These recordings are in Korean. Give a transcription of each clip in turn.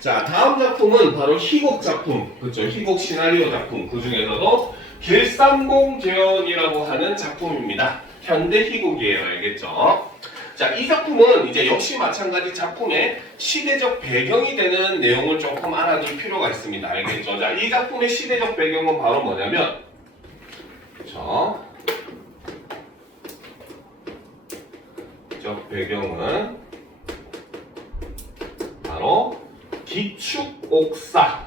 자, 다음 작품은 바로 희곡 작품, 그렇죠? 희곡 시나리오 작품, 그 중에서도 길삼공재현이라고 하는 작품입니다. 현대 희곡이에요, 알겠죠? 자, 이 작품은 이제 역시 마찬가지 작품의 시대적 배경이 되는 내용을 조금 알아둘 필요가 있습니다, 알겠죠? 자, 이 작품의 시대적 배경은 바로 뭐냐면, 그렇죠? 적 배경은 바로 기축옥사라고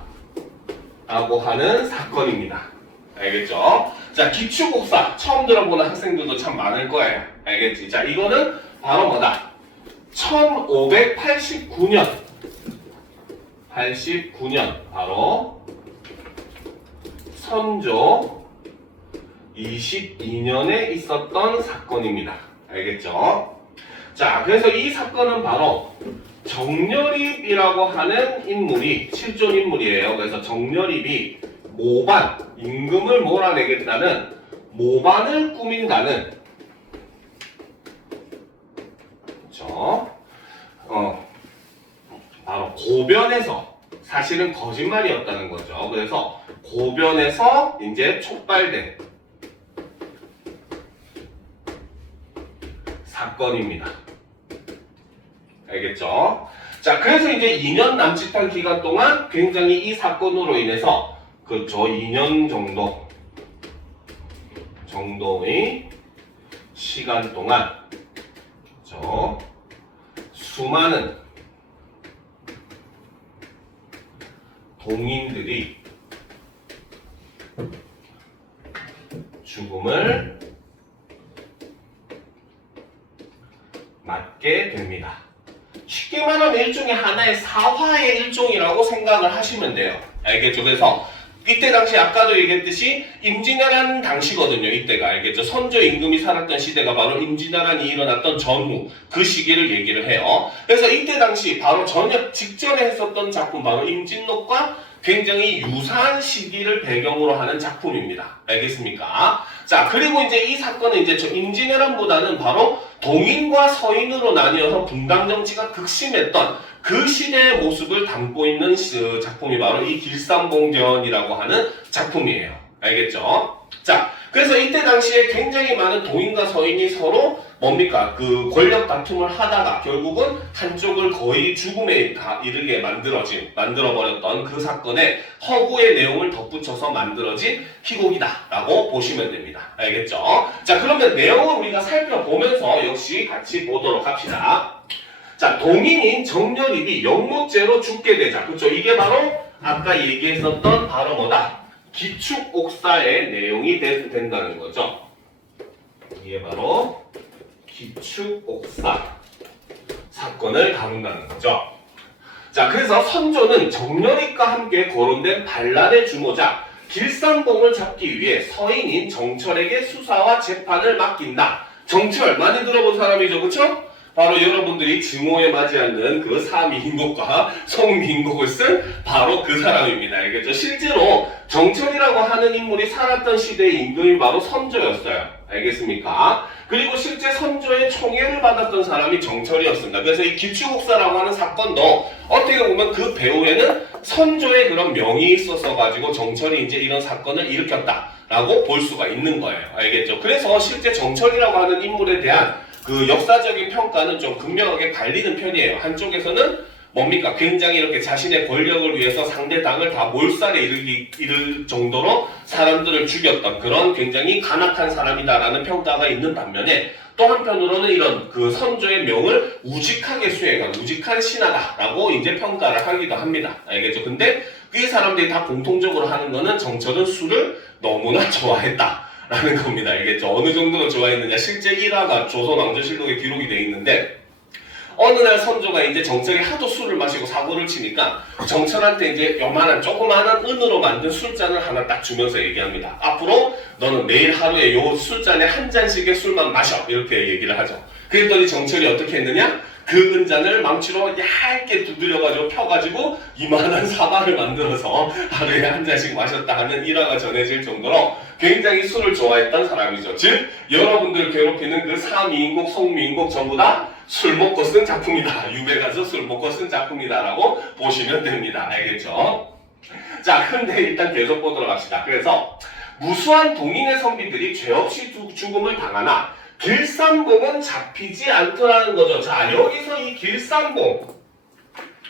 하는 사건입니다. 알겠죠? 자, 기축옥사 처음 들어보는 학생들도 참 많을 거예요. 알겠지? 자, 이거는 바로 뭐다? 1589년 바로 선조 22년에 있었던 사건입니다. 알겠죠? 자, 그래서 이 사건은 바로 정렬입이라고 하는 인물이 실존 인물이에요. 그래서 정렬입이 모반, 임금을 몰아내겠다는 모반을 꾸민다는, 그렇죠? 바로 고변에서, 사실은 거짓말이었다는 거죠. 그래서 고변에서 이제 촉발된 사건입니다. 알겠죠? 자, 그래서 이제 2년 남짓한 기간 동안 굉장히 이 사건으로 인해서 그렇죠, 2년 정도의 시간 동안 그렇죠, 수많은 동인들이 죽음을 맞게 됩니다. 쉽게 말하면 일종의 하나의 사화의 일종이라고 생각을 하시면 돼요. 알겠죠? 그래서 이때 당시 아까도 얘기했듯이 임진왜란 당시거든요. 이때가 알겠죠? 선조 임금이 살았던 시대가 바로 임진왜란이 일어났던 전후 그 시기를 얘기를 해요. 그래서 이때 당시 바로 전역 직전에 했었던 작품 바로 임진록과 굉장히 유사한 시기를 배경으로 하는 작품입니다. 알겠습니까? 자, 그리고 이제 이 사건은 이제 임진왜란보다는 바로 동인과 서인으로 나뉘어서 분당 정치가 극심했던 그 시대의 모습을 담고 있는 작품이 바로 이 길삼공재현이라고 하는 작품이에요. 알겠죠? 자, 그래서 이때 당시에 굉장히 많은 동인과 서인이 서로 뭡니까? 그 권력 다툼을 하다가 결국은 한쪽을 거의 죽음에 이르게 만들어버렸던 그 사건의 허구의 내용을 덧붙여서 만들어진 희곡이다라고 보시면 됩니다. 알겠죠? 자, 그러면 내용을 우리가 살펴보면서 역시 같이 보도록 합시다. 자, 동인인 정렬입이 영목죄로 죽게 되자. 그렇죠? 이게 바로 아까 얘기했었던 바로 뭐다? 기축옥사의 내용이 된다는 거죠. 이게 바로 기축옥사 사건을 다룬다는 거죠. 자, 그래서 선조는 정렬입과 함께 거론된 반란의 주모자 길삼공을 잡기 위해 서인인 정철에게 수사와 재판을 맡긴다. 정철 많이 들어본 사람이죠, 그렇죠? 바로 여러분들이 증오에 맞지 않는 그 사미인곡과 성미인곡을 쓴 바로 그 사람입니다. 알겠죠? 실제로 정철이라고 하는 인물이 살았던 시대의 임금이 바로 선조였어요. 알겠습니까? 그리고 실제 선조의 총애를 받았던 사람이 정철이었습니다. 그래서 이 기축옥사라고 하는 사건도 어떻게 보면 그 배후에는 선조의 그런 명이 있어서 가지고 정철이 이제 이런 사건을 일으켰다라고 볼 수가 있는 거예요. 알겠죠? 그래서 실제 정철이라고 하는 인물에 대한 그 역사적인 평가는 좀 극명하게 갈리는 편이에요. 한쪽에서는 뭡니까? 굉장히 이렇게 자신의 권력을 위해서 상대 당을 다 몰살에 이를 정도로 사람들을 죽였던 그런 굉장히 간악한 사람이다라는 평가가 있는 반면에 또 한편으로는 이런 그 선조의 명을 우직하게 수행한 우직한 신하다라고 이제 평가를 하기도 합니다. 알겠죠? 근데 이 사람들이 다 공통적으로 하는 거는 정철은 술을 너무나 좋아했다. 라는 겁니다. 알겠죠? 어느 정도로 좋아했느냐. 실제 일화가 조선왕조실록에 기록이 돼 있는데 어느 날 선조가 이제 정철이 하도 술을 마시고 사고를 치니까 정철한테 이제 요만한 조그마한 은으로 만든 술잔을 하나 딱 주면서 얘기합니다. 앞으로 너는 매일 하루에 요 술잔에 한 잔씩의 술만 마셔. 이렇게 얘기를 하죠. 그랬더니 정철이 어떻게 했느냐? 그 은잔을 망치로 얇게 두드려가지고 펴가지고 이만한 사발을 만들어서 하루에 한 잔씩 마셨다 하는 일화가 전해질 정도로 굉장히 술을 좋아했던 사람이죠. 즉 여러분들 괴롭히는 그 사미인국, 송미인국 전부 다 술 먹고 쓴 작품이다. 유배 가서 술 먹고 쓴 작품이다라고 보시면 됩니다. 알겠죠? 자, 근데 일단 계속 보도록 합시다. 그래서 무수한 동인의 선비들이 죄 없이 죽음을 당하나 길산봉은 잡히지 않더라는 거죠. 자, 여기서 이 길산봉,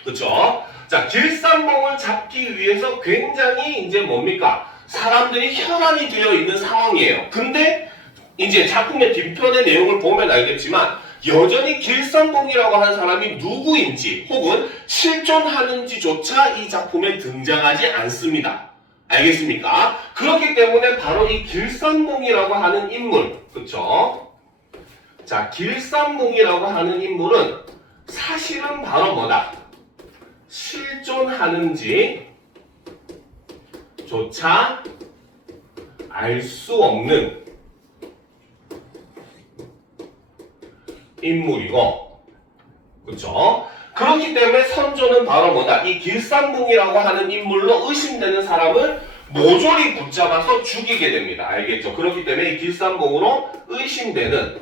그쵸? 자, 길산봉을 잡기 위해서 굉장히 이제 뭡니까? 사람들이 혈안이 되어 있는 상황이에요. 근데 이제 작품의 뒤편의 내용을 보면 알겠지만 여전히 길산봉이라고 하는 사람이 누구인지 혹은 실존하는지조차 이 작품에 등장하지 않습니다. 알겠습니까? 그렇기 때문에 바로 이 길산봉이라고 하는 인물, 그쵸? 자, 길산봉이라고 하는 인물은 사실은 바로 뭐다? 실존하는지조차 알 수 없는 인물이고, 그쵸? 그렇기 때문에 선조는 바로 뭐다? 이 길산봉이라고 하는 인물로 의심되는 사람을 모조리 붙잡아서 죽이게 됩니다. 알겠죠? 그렇기 때문에 이 길산봉으로 의심되는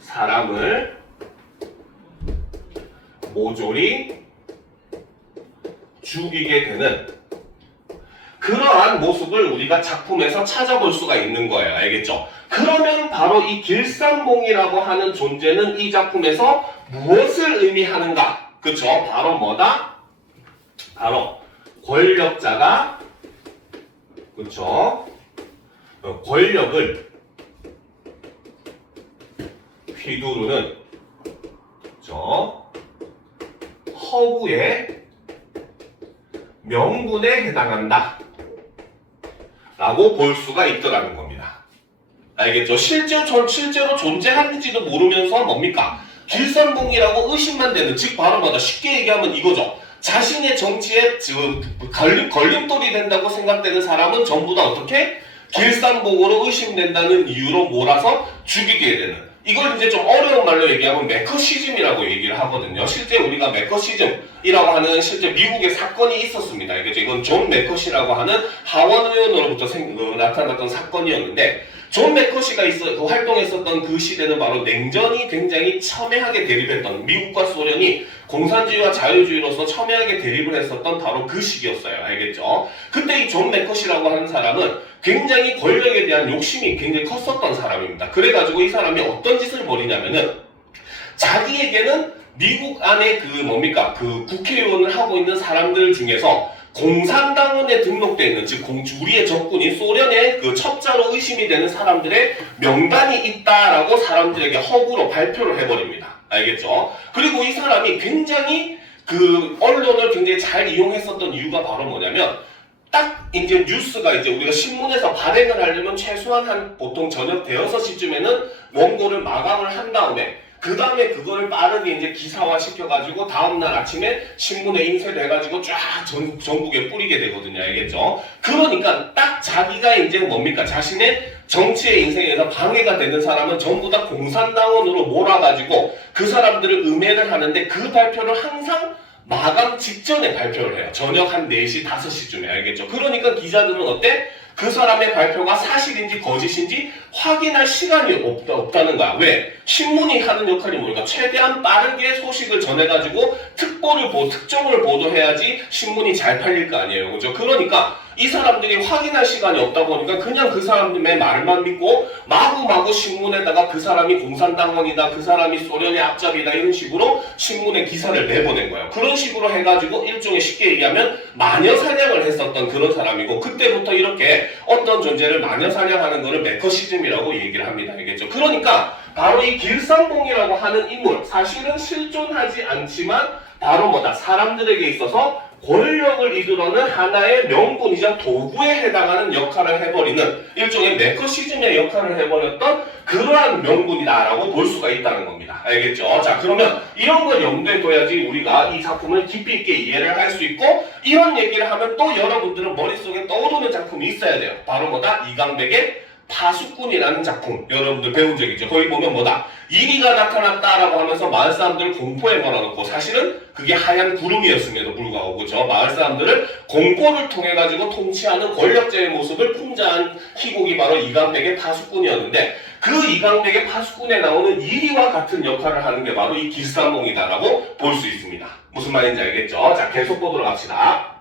사람을 모조리 죽이게 되는 그러한 모습을 우리가 작품에서 찾아볼 수가 있는 거예요. 알겠죠? 그러면 바로 이 길산봉이라고 하는 존재는 이 작품에서 무엇을 의미하는가? 그쵸? 바로 뭐다? 바로 권력자가, 그쵸? 권력을 휘두르는, 그쵸? 허구의 명분에 해당한다 라고 볼 수가 있더라는 겁니다. 알겠죠? 실제로 존재하는지도 모르면서 뭡니까? 길산봉이라고 의심만 되는, 즉 바로 뭐다? 쉽게 얘기하면 이거죠. 자신의 정치에 걸림돌이 된다고 생각되는 사람은 전부 다 어떻게? 길산봉으로 의심된다는 이유로 몰아서 죽이게 되는, 이걸 이제 좀 어려운 말로 얘기하면 메커시즘이라고 얘기를 하거든요. 실제 우리가 메커시즘이라고 하는 실제 미국의 사건이 있었습니다. 이건 존 메커시라고 하는 하원 의원으로부터 나타났던 사건이었는데, 존 메커시가 활동했었던 그 시대는 바로 냉전이 굉장히 첨예하게 대립했던, 미국과 소련이 공산주의와 자유주의로서 첨예하게 대립을 했었던 바로 그 시기였어요. 알겠죠? 그때 이 존 메커시라고 하는 사람은 굉장히 권력에 대한 욕심이 굉장히 컸었던 사람입니다. 그래가지고 이 사람이 어떤 짓을 벌이냐면은 자기에게는 미국 안에 그 국회의원을 하고 있는 사람들 중에서 공산당원에 등록되어 있는, 즉 우리의 적군인 소련의 그 첩자로 의심이 되는 사람들의 명단이 있다라고 사람들에게 허구로 발표를 해버립니다. 알겠죠? 그리고 이 사람이 굉장히 그 언론을 굉장히 잘 이용했었던 이유가 바로 뭐냐면, 딱 이제 뉴스가 이제 우리가 신문에서 발행을 하려면 최소한 보통 저녁 대여섯 시쯤에는 원고를 마감을 한 다음에 그 다음에 그거를 빠르게 이제 기사화 시켜가지고 다음날 아침에 신문에 인쇄를 해가지고 쫙 전국에 뿌리게 되거든요. 알겠죠? 그러니까 딱 자기가 이제 뭡니까? 자신의 정치의 인생에서 방해가 되는 사람은 전부 다 공산당원으로 몰아가지고 그 사람들을 음해를 하는데, 그 발표를 항상 마감 직전에 발표를 해요. 저녁 한 4시, 5시쯤에. 알겠죠? 그러니까 기자들은 어때? 그 사람의 발표가 사실인지 거짓인지 확인할 시간이 없다는 거야. 왜? 신문이 하는 역할이 뭐니까 최대한 빠르게 소식을 전해가지고 특종을 보도해야지 신문이 잘 팔릴 거 아니에요. 그죠? 그러니까 이 사람들이 확인할 시간이 없다 보니까 그냥 그 사람들의 말만 믿고 마구마구 신문에다가 그 사람이 공산당원이다, 그 사람이 소련의 앞잡이다, 이런 식으로 신문에 기사를 내보낸 거예요. 그런 식으로 해가지고 일종의 쉽게 얘기하면 마녀 사냥을 했었던 그런 사람이고, 그때부터 이렇게 어떤 존재를 마녀 사냥하는 거를 메커시즘이라고 얘기를 합니다. 알겠죠? 그러니까 바로 이 길산봉이라고 하는 인물, 사실은 실존하지 않지만 바로 뭐다? 사람들에게 있어서 권력을 이끌어는 하나의 명분이자 도구에 해당하는 역할을 해버리는 일종의 메커시즘의 역할을 해버렸던 그러한 명분이다라고 볼 수가 있다는 겁니다. 알겠죠? 자, 그러면 이런 걸 염두에 둬야지 우리가 이 작품을 깊이 있게 이해를 할 수 있고, 이런 얘기를 하면 또 여러분들은 머릿속에 떠오르는 작품이 있어야 돼요. 바로 뭐다? 이강백의 파수꾼이라는 작품, 여러분들 배운 적 있죠? 거기 보면 뭐다? 이리가 나타났다라고 하면서 마을 사람들을 공포에 몰아넣고, 사실은 그게 하얀 구름이었음에도 불구하고, 그죠? 마을 사람들을 공포를 통해 가지고 통치하는 권력자의 모습을 풍자한 희곡이 바로 이강백의 파수꾼이었는데, 그 이강백의 파수꾼에 나오는 이리와 같은 역할을 하는 게 바로 이 길산봉이다라고 볼 수 있습니다. 무슨 말인지 알겠죠? 자, 계속 보도록 합시다.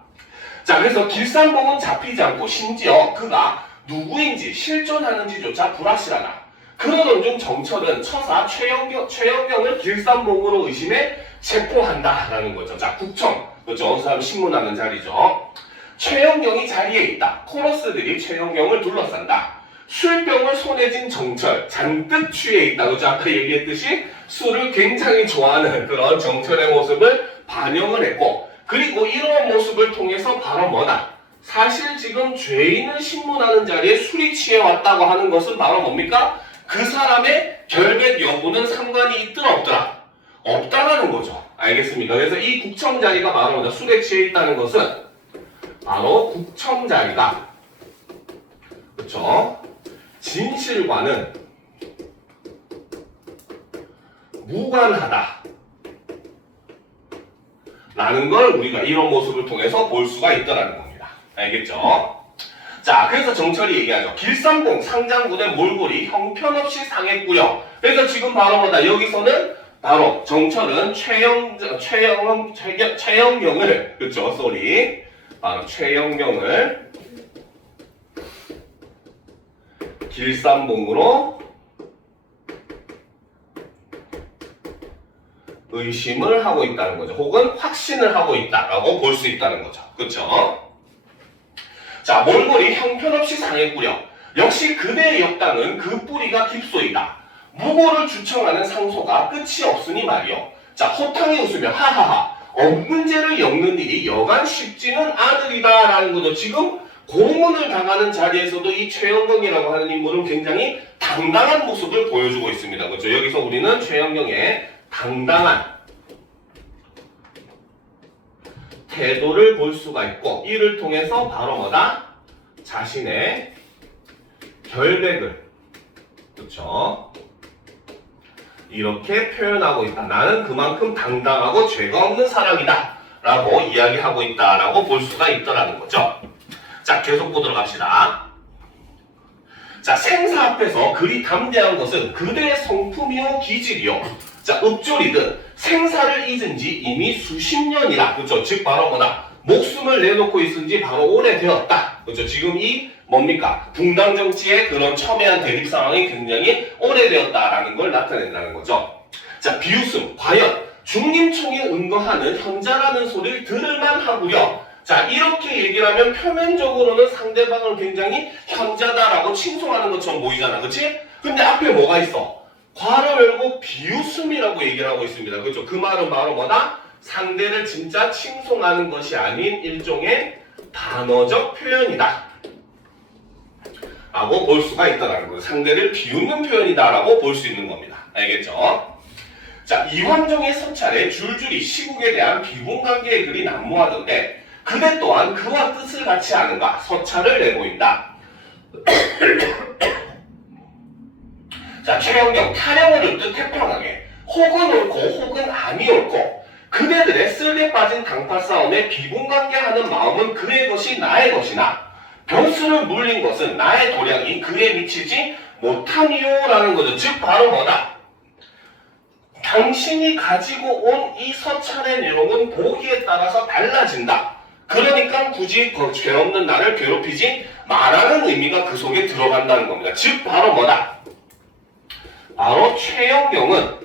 자, 그래서 길산봉은 잡히지 않고 심지어 그가 누구인지 실존하는지조차 불확실하다. 그러던 중 정철은 처사 최영경을 길산봉으로 의심해 체포한다라는 거죠. 자, 국청. 그렇죠. 어느 사람 신문하는 자리죠. 최영경이 자리에 있다. 코러스들이 최영경을 둘러싼다. 술병을 손에 쥔 정철, 잔뜩 취해 있다. 그죠? 아까 얘기했듯이 술을 굉장히 좋아하는 그런 정철의 모습을 반영을 했고, 그리고 이러한 모습을 통해서 바로 뭐다? 사실 지금 죄인을 신문하는 자리에 술이 취해 왔다고 하는 것은 바로 뭡니까? 그 사람의 결백 여부는 상관이 있더라 없더라? 없다라는 거죠. 알겠습니까? 그래서 이 국청 자리가 바로 뭐다? 술에 취해 있다는 것은 바로 국청 자리가, 그렇죠? 진실과는 무관하다 라는 걸 우리가 이런 모습을 통해서 볼 수가 있다는 겁니다. 알겠죠? 자, 그래서 정철이 얘기하죠. 길산봉 상장군의 몰골이 형편없이 상했고요. 그래서 지금 바로 뭐다? 여기서는 바로 정철은 최영경을, 그렇죠? 쏘리. 바로 최영경을 길산봉으로 의심을 하고 있다는 거죠. 혹은 확신을 하고 있다라고 볼 수 있다는 거죠. 그렇죠? 자, 몰골이 형편없이 상했구려. 역시 그대의 역당은 그 뿌리가 깊소이다. 무고를 주청하는 상소가 끝이 없으니 말이요. 자, 호탕히 웃으며 하하하. 없는 죄를 엮는 일이 여간 쉽지는 않으리다라는 거죠. 지금 고문을 당하는 자리에서도 이 최영경이라고 하는 인물은 굉장히 당당한 모습을 보여주고 있습니다. 그렇죠? 여기서 우리는 최영경의 당당한 태도를 볼 수가 있고, 이를 통해서 바로 뭐다? 자신의 결백을, 그렇죠? 이렇게 표현하고 있다. 나는 그만큼 당당하고 죄가 없는 사람이다 라고 이야기하고 있다 라고 볼 수가 있더라는 거죠. 자, 계속 보도록 합시다. 자, 생사 앞에서 그리 담대한 것은 그대의 성품이요 기질이요. 자, 읍조리듯 생사를 잊은 지 이미 수십 년이라. 그렇죠? 즉 바로 뭐다? 목숨을 내놓고 있은 지 바로 오래되었다. 그렇죠? 지금 이 뭡니까? 붕당 정치의 그런 첨예한 대립 상황이 굉장히 오래되었다라는 걸 나타낸다는 거죠. 자, 비웃음. 과연 중림총에 응거하는 현자라는 소리를 들을만 하고요. 자, 이렇게 얘기를 하면 표면적으로는 상대방을 굉장히 현자다라고 칭송하는 것처럼 보이잖아. 그치? 근데 앞에 뭐가 있어? 괄호 열고 비웃음이라고 얘기를 하고 있습니다. 그렇죠? 그 말은 바로 뭐다? 상대를 진짜 칭송하는 것이 아닌 일종의 단어적 표현이다 라고 볼 수가 있다는 거예요. 상대를 비웃는 표현이다 라고 볼 수 있는 겁니다. 알겠죠? 자, 이황종의 서찰에 줄줄이 시국에 대한 비분관계의 글이 난무하던데, 그대 또한 그와 뜻을 같이 아는가 서찰을 내보인다. 자, 최영경 타령을 읊듯 태평하게 혹은 옳고 혹은 아니 옳고 그대들의 쓸개 빠진 당파 싸움에 비분관계하는 마음은 그의 것이 나의 것이나 병수를 물린 것은 나의 도량이 그에 미치지 못하니요라는 거죠. 즉 바로 뭐다? 당신이 가지고 온 이 서찰의 내용은 보기에 따라서 달라진다. 그러니까 굳이 죄 없는 나를 괴롭히지 마라는 의미가 그 속에 들어간다는 겁니다. 즉 바로 뭐다? 바로 최영경은,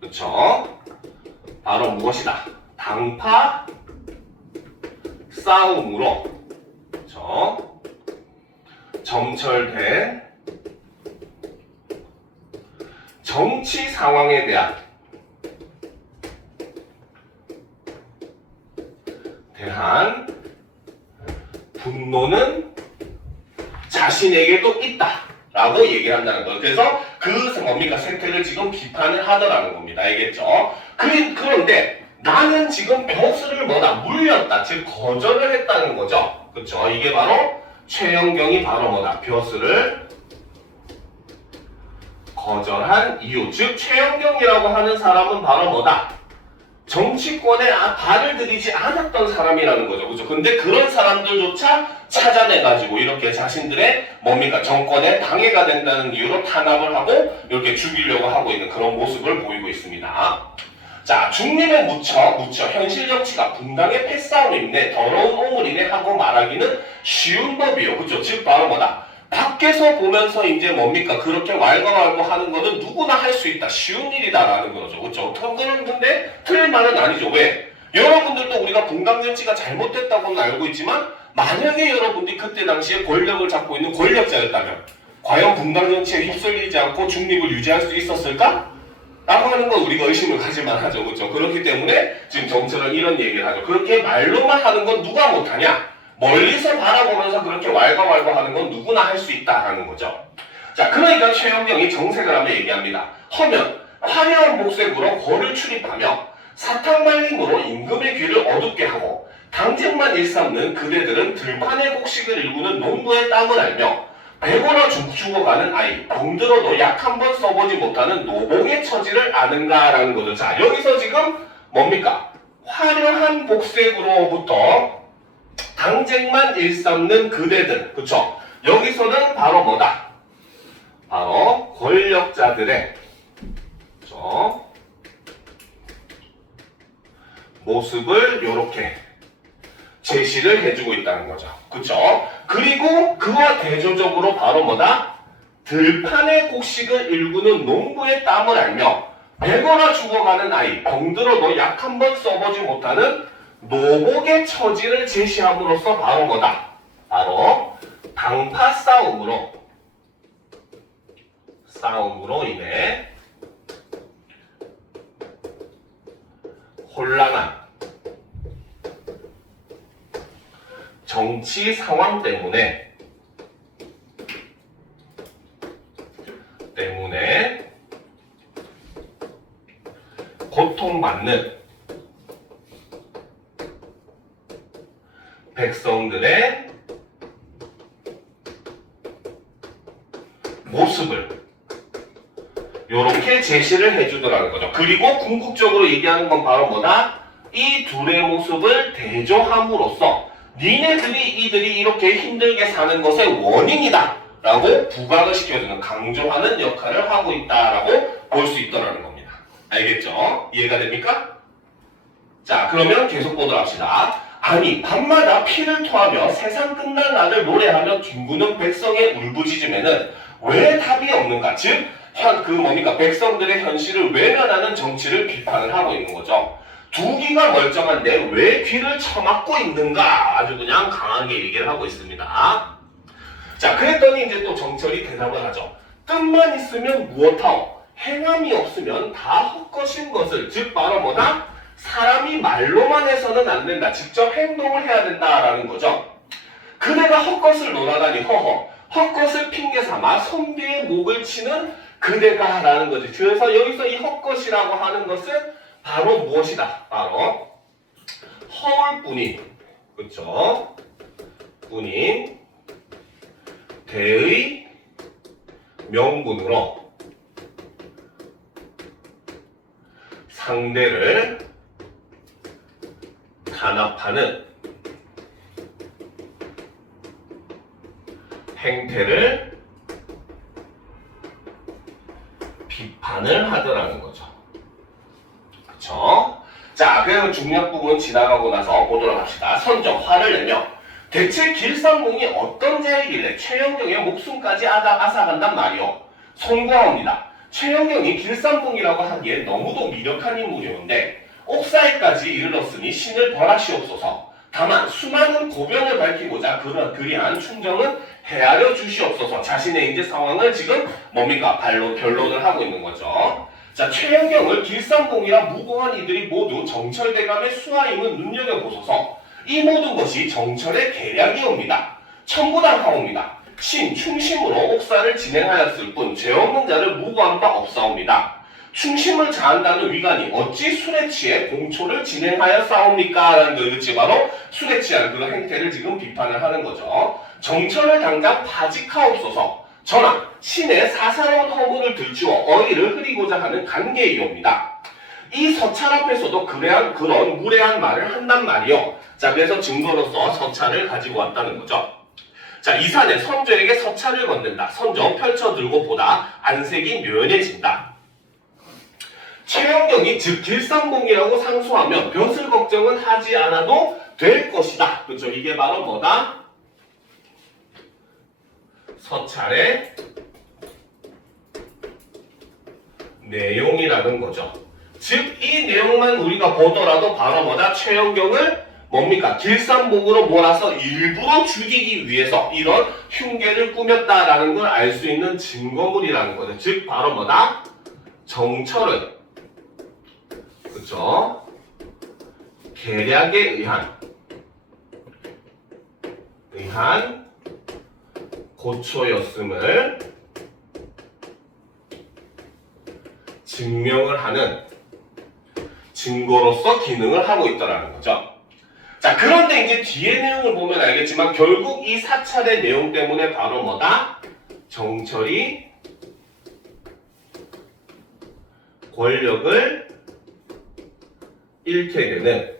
그렇죠? 바로 무엇이다? 당파 싸움으로, 그렇죠? 점철된 정치 상황에 대한 분노는 자신에게도 있다 라고 얘기를 한다는 거예요. 그래서 그 뭡니까? 생태를 지금 비판을 하더라는 겁니다. 알겠죠? 그런데 나는 지금 벼슬을 뭐다? 물렸다. 즉 거절을 했다는 거죠. 그렇죠? 이게 바로 최영경이 바로 뭐다? 벼슬을 거절한 이유. 즉 최영경이라고 하는 사람은 바로 뭐다? 정치권에 발을 들이지 않았던 사람이라는 거죠. 그죠? 근데 그런 사람들조차 찾아내가지고 이렇게 자신들의 뭡니까? 정권에 방해가 된다는 이유로 탄압을 하고 이렇게 죽이려고 하고 있는 그런 모습을 보이고 있습니다. 자, 중림에 묻혀 현실 정치가 분당의 패싸움인데 더러운 오물이네 하고 말하기는 쉬운 법이요. 그죠? 즉 바로 뭐다? 밖에서 보면서 이제 뭡니까? 그렇게 왈가왈부 하는 거는 누구나 할 수 있다. 쉬운 일이다라는 거죠. 그렇죠? 그건 근데 틀린 말은 아니죠. 왜? 여러분들도 우리가 분당 정치가 잘못됐다고는 알고 있지만 만약에 여러분들이 그때 당시에 권력을 잡고 있는 권력자였다면 과연 분당 정치에 휩쓸리지 않고 중립을 유지할 수 있었을까? 라고 하는 건 우리가 의심을 가질만 하죠. 그렇죠? 그렇기 때문에 지금 정철은 이런 얘기를 하죠. 그렇게 말로만 하는 건 누가 못하냐? 멀리서 바라보면서 그렇게 왈가왈부 하는 건 누구나 할 수 있다라는 거죠. 자, 그러니까 최영경이 정색을 하며 얘기합니다. 허면 화려한 복색으로 거를 출입하며 사탕말림으로 임금의 귀를 어둡게 하고 당직만 일삼는 그대들은 들판의 곡식을 일구는 농부의 땀을 알며 배고나 죽어가는 아이, 병들어도 약 한 번 써보지 못하는 노봉의 처지를 아는가라는 거죠. 자, 여기서 지금 뭡니까? 화려한 복색으로부터 당쟁만 일삼는 그대들, 그쵸? 여기서는 바로 뭐다? 바로 권력자들의 그쵸? 모습을 이렇게 제시를 해주고 있다는 거죠. 그쵸? 그리고 그와 대조적으로 바로 뭐다? 들판의 곡식을 일구는 농부의 땀을 알며 배거나 죽어가는 아이, 병들어도 약 한 번 써보지 못하는 노복의 처지를 제시함으로써 바로 뭐다? 바로 당파 싸움으로 인해 혼란한 정치 상황 때문에 고통받는 백성들의 모습을 이렇게 제시를 해주더라는 거죠. 그리고 궁극적으로 얘기하는 건 바로 뭐다? 이 둘의 모습을 대조함으로써 이들이 이렇게 힘들게 사는 것의 원인이다 라고 부각을 시켜주는, 강조하는 역할을 하고 있다라고 볼 수 있더라는 겁니다. 알겠죠? 이해가 됩니까? 자, 그러면 계속 보도록 합시다. 아니, 밤마다 피를 토하며 세상 끝날 날을 노래하며 뒹구는 백성의 울부짖음에는 왜 답이 없는가? 즉, 백성들의 현실을 외면하는 정치를 비판을 하고 있는 거죠. 두 귀가 멀쩡한데 왜 귀를 쳐막고 있는가? 아주 그냥 강하게 얘기를 하고 있습니다. 자, 그랬더니 이제 또 정철이 대답을 하죠. 뜻만 있으면 무엇하오? 행함이 없으면 다 헛것인 것을, 즉 바로 뭐다? 사람이 말로만 해서는 안 된다. 직접 행동을 해야 된다라는 거죠. 그대가 헛것을 논하다니 허허. 헛것을 핑계삼아 선비의 목을 치는 그대가 라는 거지. 그래서 여기서 이 헛것이라고 하는 것은 바로 무엇이다? 바로 허울뿐인, 그쵸? 뿐인 대의 명분으로 상대를 단합하는 행태를 비판을 하더라는 거죠. 그쵸? 자, 그리고 중요한 부분 지나가고 나서 보도록 합시다. 선정, 화를 내며 대체 길상봉이 어떤 자이길래 최영경의 목숨까지 앗아간단 말이오. 송구하옵니다. 최영경이 길상봉이라고 하기에 너무도 미력한 인물이었는데 옥사에까지 이르렀으니 신을 벌하시옵소서. 다만 수많은 고변을 밝히고자 그리한 충정은 헤아려 주시옵소서. 자신의 이제 상황을 지금 뭡니까? 변론을 하고 있는 거죠. 자, 최영경을 길상봉이라 무고한 이들이 모두 정철대감의 수하임을 눈여겨보소서. 이 모든 것이 정철의 계략이옵니다. 천부당하옵니다. 충심으로 옥사를 진행하였을 뿐 죄 없는 자를 무고한 바 없사옵니다. 충심을 자한다는 위관이 어찌 술에 취해 공초를 진행하였사옵니까? 라는 거, 이것이 바로 술에 취한 그런 행태를 지금 비판을 하는 거죠. 정철을 당장 파직하옵소서. 전하, 신의 사사로운 허물을 들추어 어의를 흐리고자 하는 관계이옵니다. 이 서찰 앞에서도 그런 무례한 말을 한단 말이요. 자, 그래서 증거로서 서찰을 가지고 왔다는 거죠. 자, 이산에 선조에게 서찰을 건넨다. 선조 펼쳐들고 보다 안색이 묘연해진다. 최영경이 즉 길상봉이라고 상소하면 벼슬 걱정은 하지 않아도 될 것이다. 그렇죠? 이게 바로 뭐다? 서찰의 내용이라는 거죠. 즉 이 내용만 우리가 보더라도 바로 뭐다? 최영경을 뭡니까? 길상봉으로 몰아서 일부러 죽이기 위해서 이런 흉계를 꾸몄다라는 걸 알 수 있는 증거물이라는 거죠. 즉 바로 뭐다? 정철의 그쵸? 계략에 의한 고초였음을 증명을 하는 증거로서 기능을 하고 있다는 거죠. 자, 그런데 이제 뒤에 내용을 보면 알겠지만 결국 이 사찰의 내용 때문에 바로 뭐다? 정철이 권력을 잃게 되는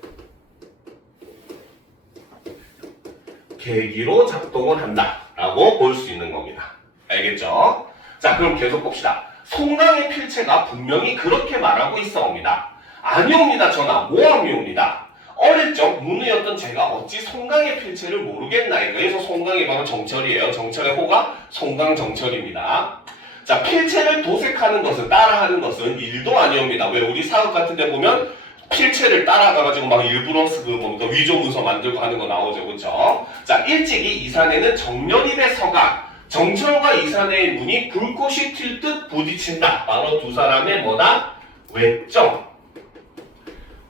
계기로 작동을 한다라고 볼 수 있는 겁니다. 알겠죠? 자, 그럼 계속 봅시다. 송강의 필체가 분명히 그렇게 말하고 있어옵니다. 아니옵니다. 전하, 모함이옵니다. 어릴 적 문의였던 제가 어찌 송강의 필체를 모르겠나이까. 그래서 송강이 바로 정철이에요. 정철의 호가 송강 정철입니다. 자, 필체를 도색하는 것은 따라하는 것은 일도 아니옵니다. 왜 우리 사극 같은 데 보면 필체를 따라가가지고 막 일부러 뭡니까 위조 문서 만들고 하는 거 나오죠. 그쵸? 자, 일찍이 이산에는 정렬입의 서가 정철과 이산의 문이 불꽃이 튈 듯 부딪힌다. 바로 두 사람의 뭐다? 외적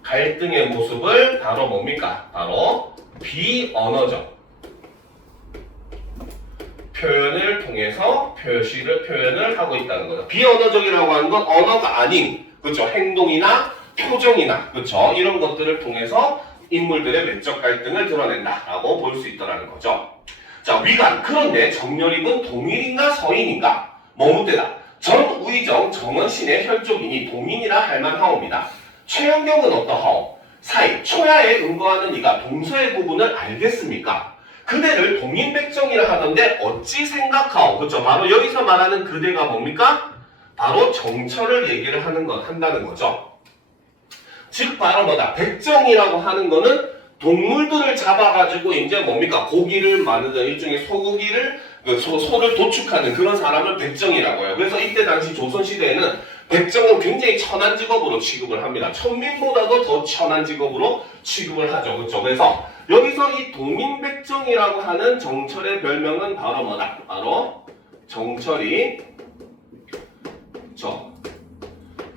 갈등의 모습을 바로 뭡니까? 바로 비언어적 표현을 통해서 표현을 하고 있다는 거죠. 비언어적이라고 하는 건 언어가 아닌 그렇죠? 행동이나 표정이나 그렇죠? 이런 것들을 통해서 인물들의 외적 갈등을 드러낸다라고 볼 수 있다는 거죠. 자, 위관. 그런데 정렬입은 동일인가 서인인가? 머뭇대다. 전우의정 정원신의 혈족이니 동인이라 할 만하옵니다. 최영경은 어떠하오? 사이 초야에 근거하는 이가 동서의 부분을 알겠습니까? 그대를 동인백정이라 하던데 어찌 생각하오? 그렇죠? 바로 여기서 말하는 그대가 뭡니까? 바로 정철을 얘기를 한다는 거죠. 즉 바로 뭐다? 백정이라고 하는 거는 동물들을 잡아가지고 이제 뭡니까? 고기를 만드는 일종의 소고기를 소를 도축하는 그런 사람을 백정이라고 해요. 그래서 이때 당시 조선시대에는 백정은 굉장히 천한 직업으로 취급을 합니다. 천민보다도 더 천한 직업으로 취급을 하죠. 그렇죠? 그래서 여기서 이 동인백정이라고 하는 정철의 별명은 바로 뭐다? 바로 정철이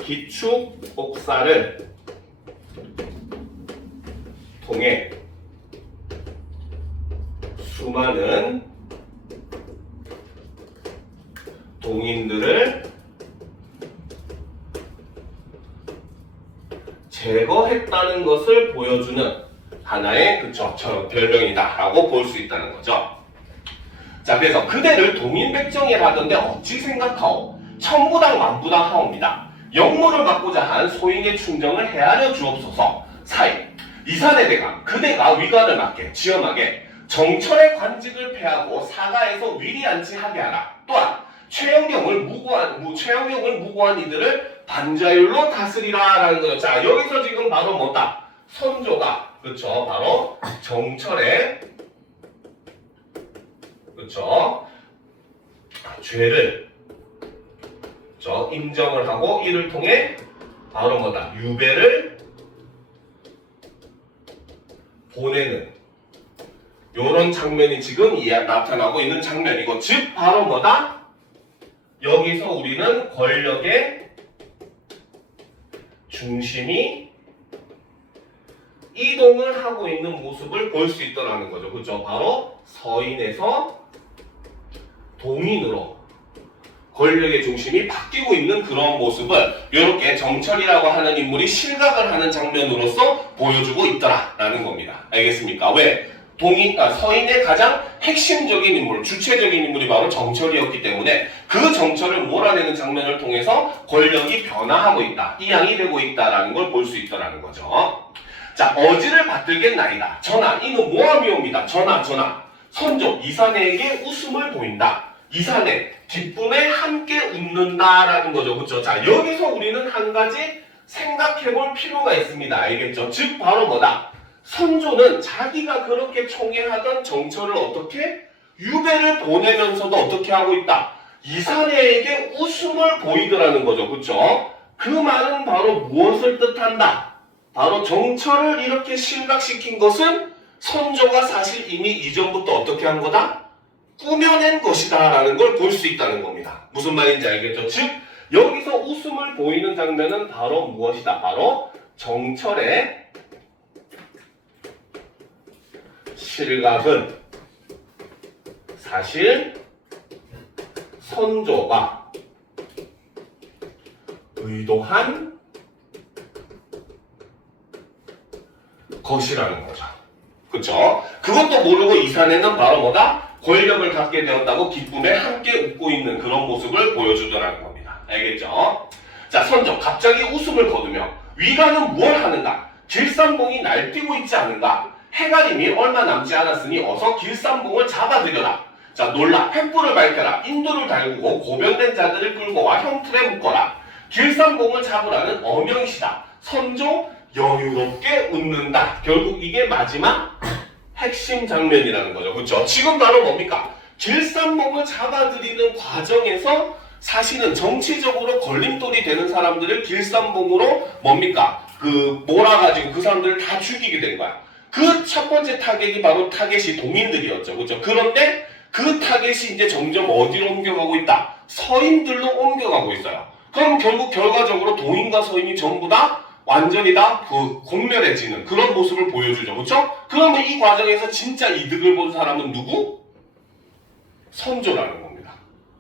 기축옥사를 통해 수많은 동인들을 제거했다는 것을 보여주는 하나의 별명이다라고 볼 수 있다는 거죠. 자, 그래서 그대를 동인백정이라 하던데 어찌 생각하오? 천부당 만부당 하옵니다. 역무를 막고자 한 소인의 충정을 헤아려 주옵소서. 사이 이산의 대감 그대가 위관을 맡게 지엄하게 정철의 관직을 폐하고 사가에서 위리안치하게 하라. 또한 최영경을 무고한 이들을 반자율로 다스리라라는 거죠. 자, 여기서 지금 바로 뭐다? 선조가 그렇죠? 바로 정철의 그렇죠? 죄를 인정을 하고 이를 통해 바로 뭐다? 유배를 보내는 요런 장면이 지금 나타나고 있는 장면이고 즉 바로 뭐다? 여기서 우리는 권력의 중심이 이동을 하고 있는 모습을 볼 수 있다는 거죠. 그렇죠? 바로 서인에서 동인으로 권력의 중심이 바뀌고 있는 그런 모습을 이렇게 정철이라고 하는 인물이 실각을 하는 장면으로서 보여주고 있더라라는 겁니다. 알겠습니까? 왜? 서인의 가장 핵심적인 인물, 주체적인 인물이 바로 정철이었기 때문에 그 정철을 몰아내는 장면을 통해서 권력이 변화하고 있다, 이양이 되고 있다라는 걸 볼 수 있다라는 거죠. 자, 어지를 받들겠나이다. 전하, 이는 모함이옵니다. 전하. 선조, 이사내에게 웃음을 보인다. 이사내, 기쁨에 함께 웃는다라는 거죠. 그렇죠? 자, 여기서 우리는 한 가지 생각해 볼 필요가 있습니다. 알겠죠? 즉, 바로 뭐다? 선조는 자기가 그렇게 총애하던 정철을 어떻게? 유배를 보내면서도 어떻게 하고 있다? 이사내에게 웃음을 보이더라는 거죠. 그렇죠? 그 말은 바로 무엇을 뜻한다? 바로 정철을 이렇게 실각시킨 것은 선조가 사실 이미 이전부터 어떻게 한 거다? 꾸며낸 것이다 라는 걸 볼 수 있다는 겁니다. 무슨 말인지 알겠죠? 즉, 여기서 웃음을 보이는 장면은 바로 무엇이다? 바로 정철의 실각은 사실 선조가 의도한 것이라는 거죠. 그쵸? 그것도 모르고 이사내는 바로 뭐다? 권력을 갖게 되었다고 기쁨에 함께 웃고 있는 그런 모습을 보여주더라는 겁니다. 알겠죠? 자, 선조, 갑자기 웃음을 거두며 위가는 무엇 하는가? 길산봉이 날뛰고 있지 않은가? 해가림이 얼마 남지 않았으니 어서 길산봉을 잡아들여라. 자, 놀라 횃불을 밝혀라. 인도를 달구고 고변된 자들을 끌고 와 형틀에 묶어라. 길산봉을 잡으라는 어명이시다. 선조 여유롭게 웃는다. 결국 이게 마지막 핵심 장면이라는 거죠. 그렇죠? 지금 바로 뭡니까? 길산봉을 잡아들이는 과정에서 사실은 정치적으로 걸림돌이 되는 사람들을 길산봉으로 뭡니까? 몰아가지고 그 사람들을 다 죽이게 된 거야. 그 첫 번째 타겟이 바로 타겟이 동인들이었죠. 그렇죠? 그런데 그 타겟이 이제 점점 어디로 옮겨가고 있다? 서인들로 옮겨가고 있어요. 그럼 결국 결과적으로 동인과 서인이 전부 다 완전히 다 공멸해지는 그런 모습을 보여주죠. 그렇죠? 그러면 이 과정에서 진짜 이득을 본 사람은 누구? 선조라는 겁니다.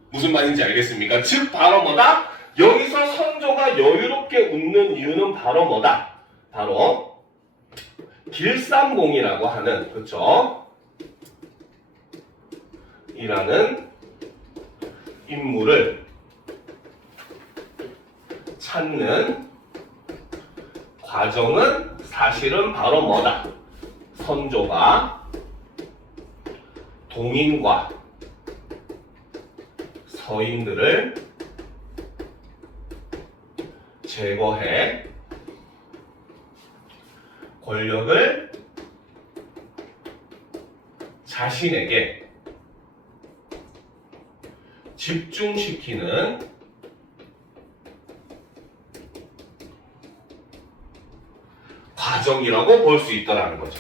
무슨 말인지 알겠습니까? 즉 바로 뭐다? 여기서 선조가 여유롭게 웃는 이유는 바로 뭐다? 바로 길산봉이라고 하는, 그렇죠? 이라는 인물을 찾는 과정은 사실은 바로 뭐다? 선조가 동인과 서인들을 제거해 권력을 자신에게 집중시키는 과정이라고 볼 수 있다는 거죠.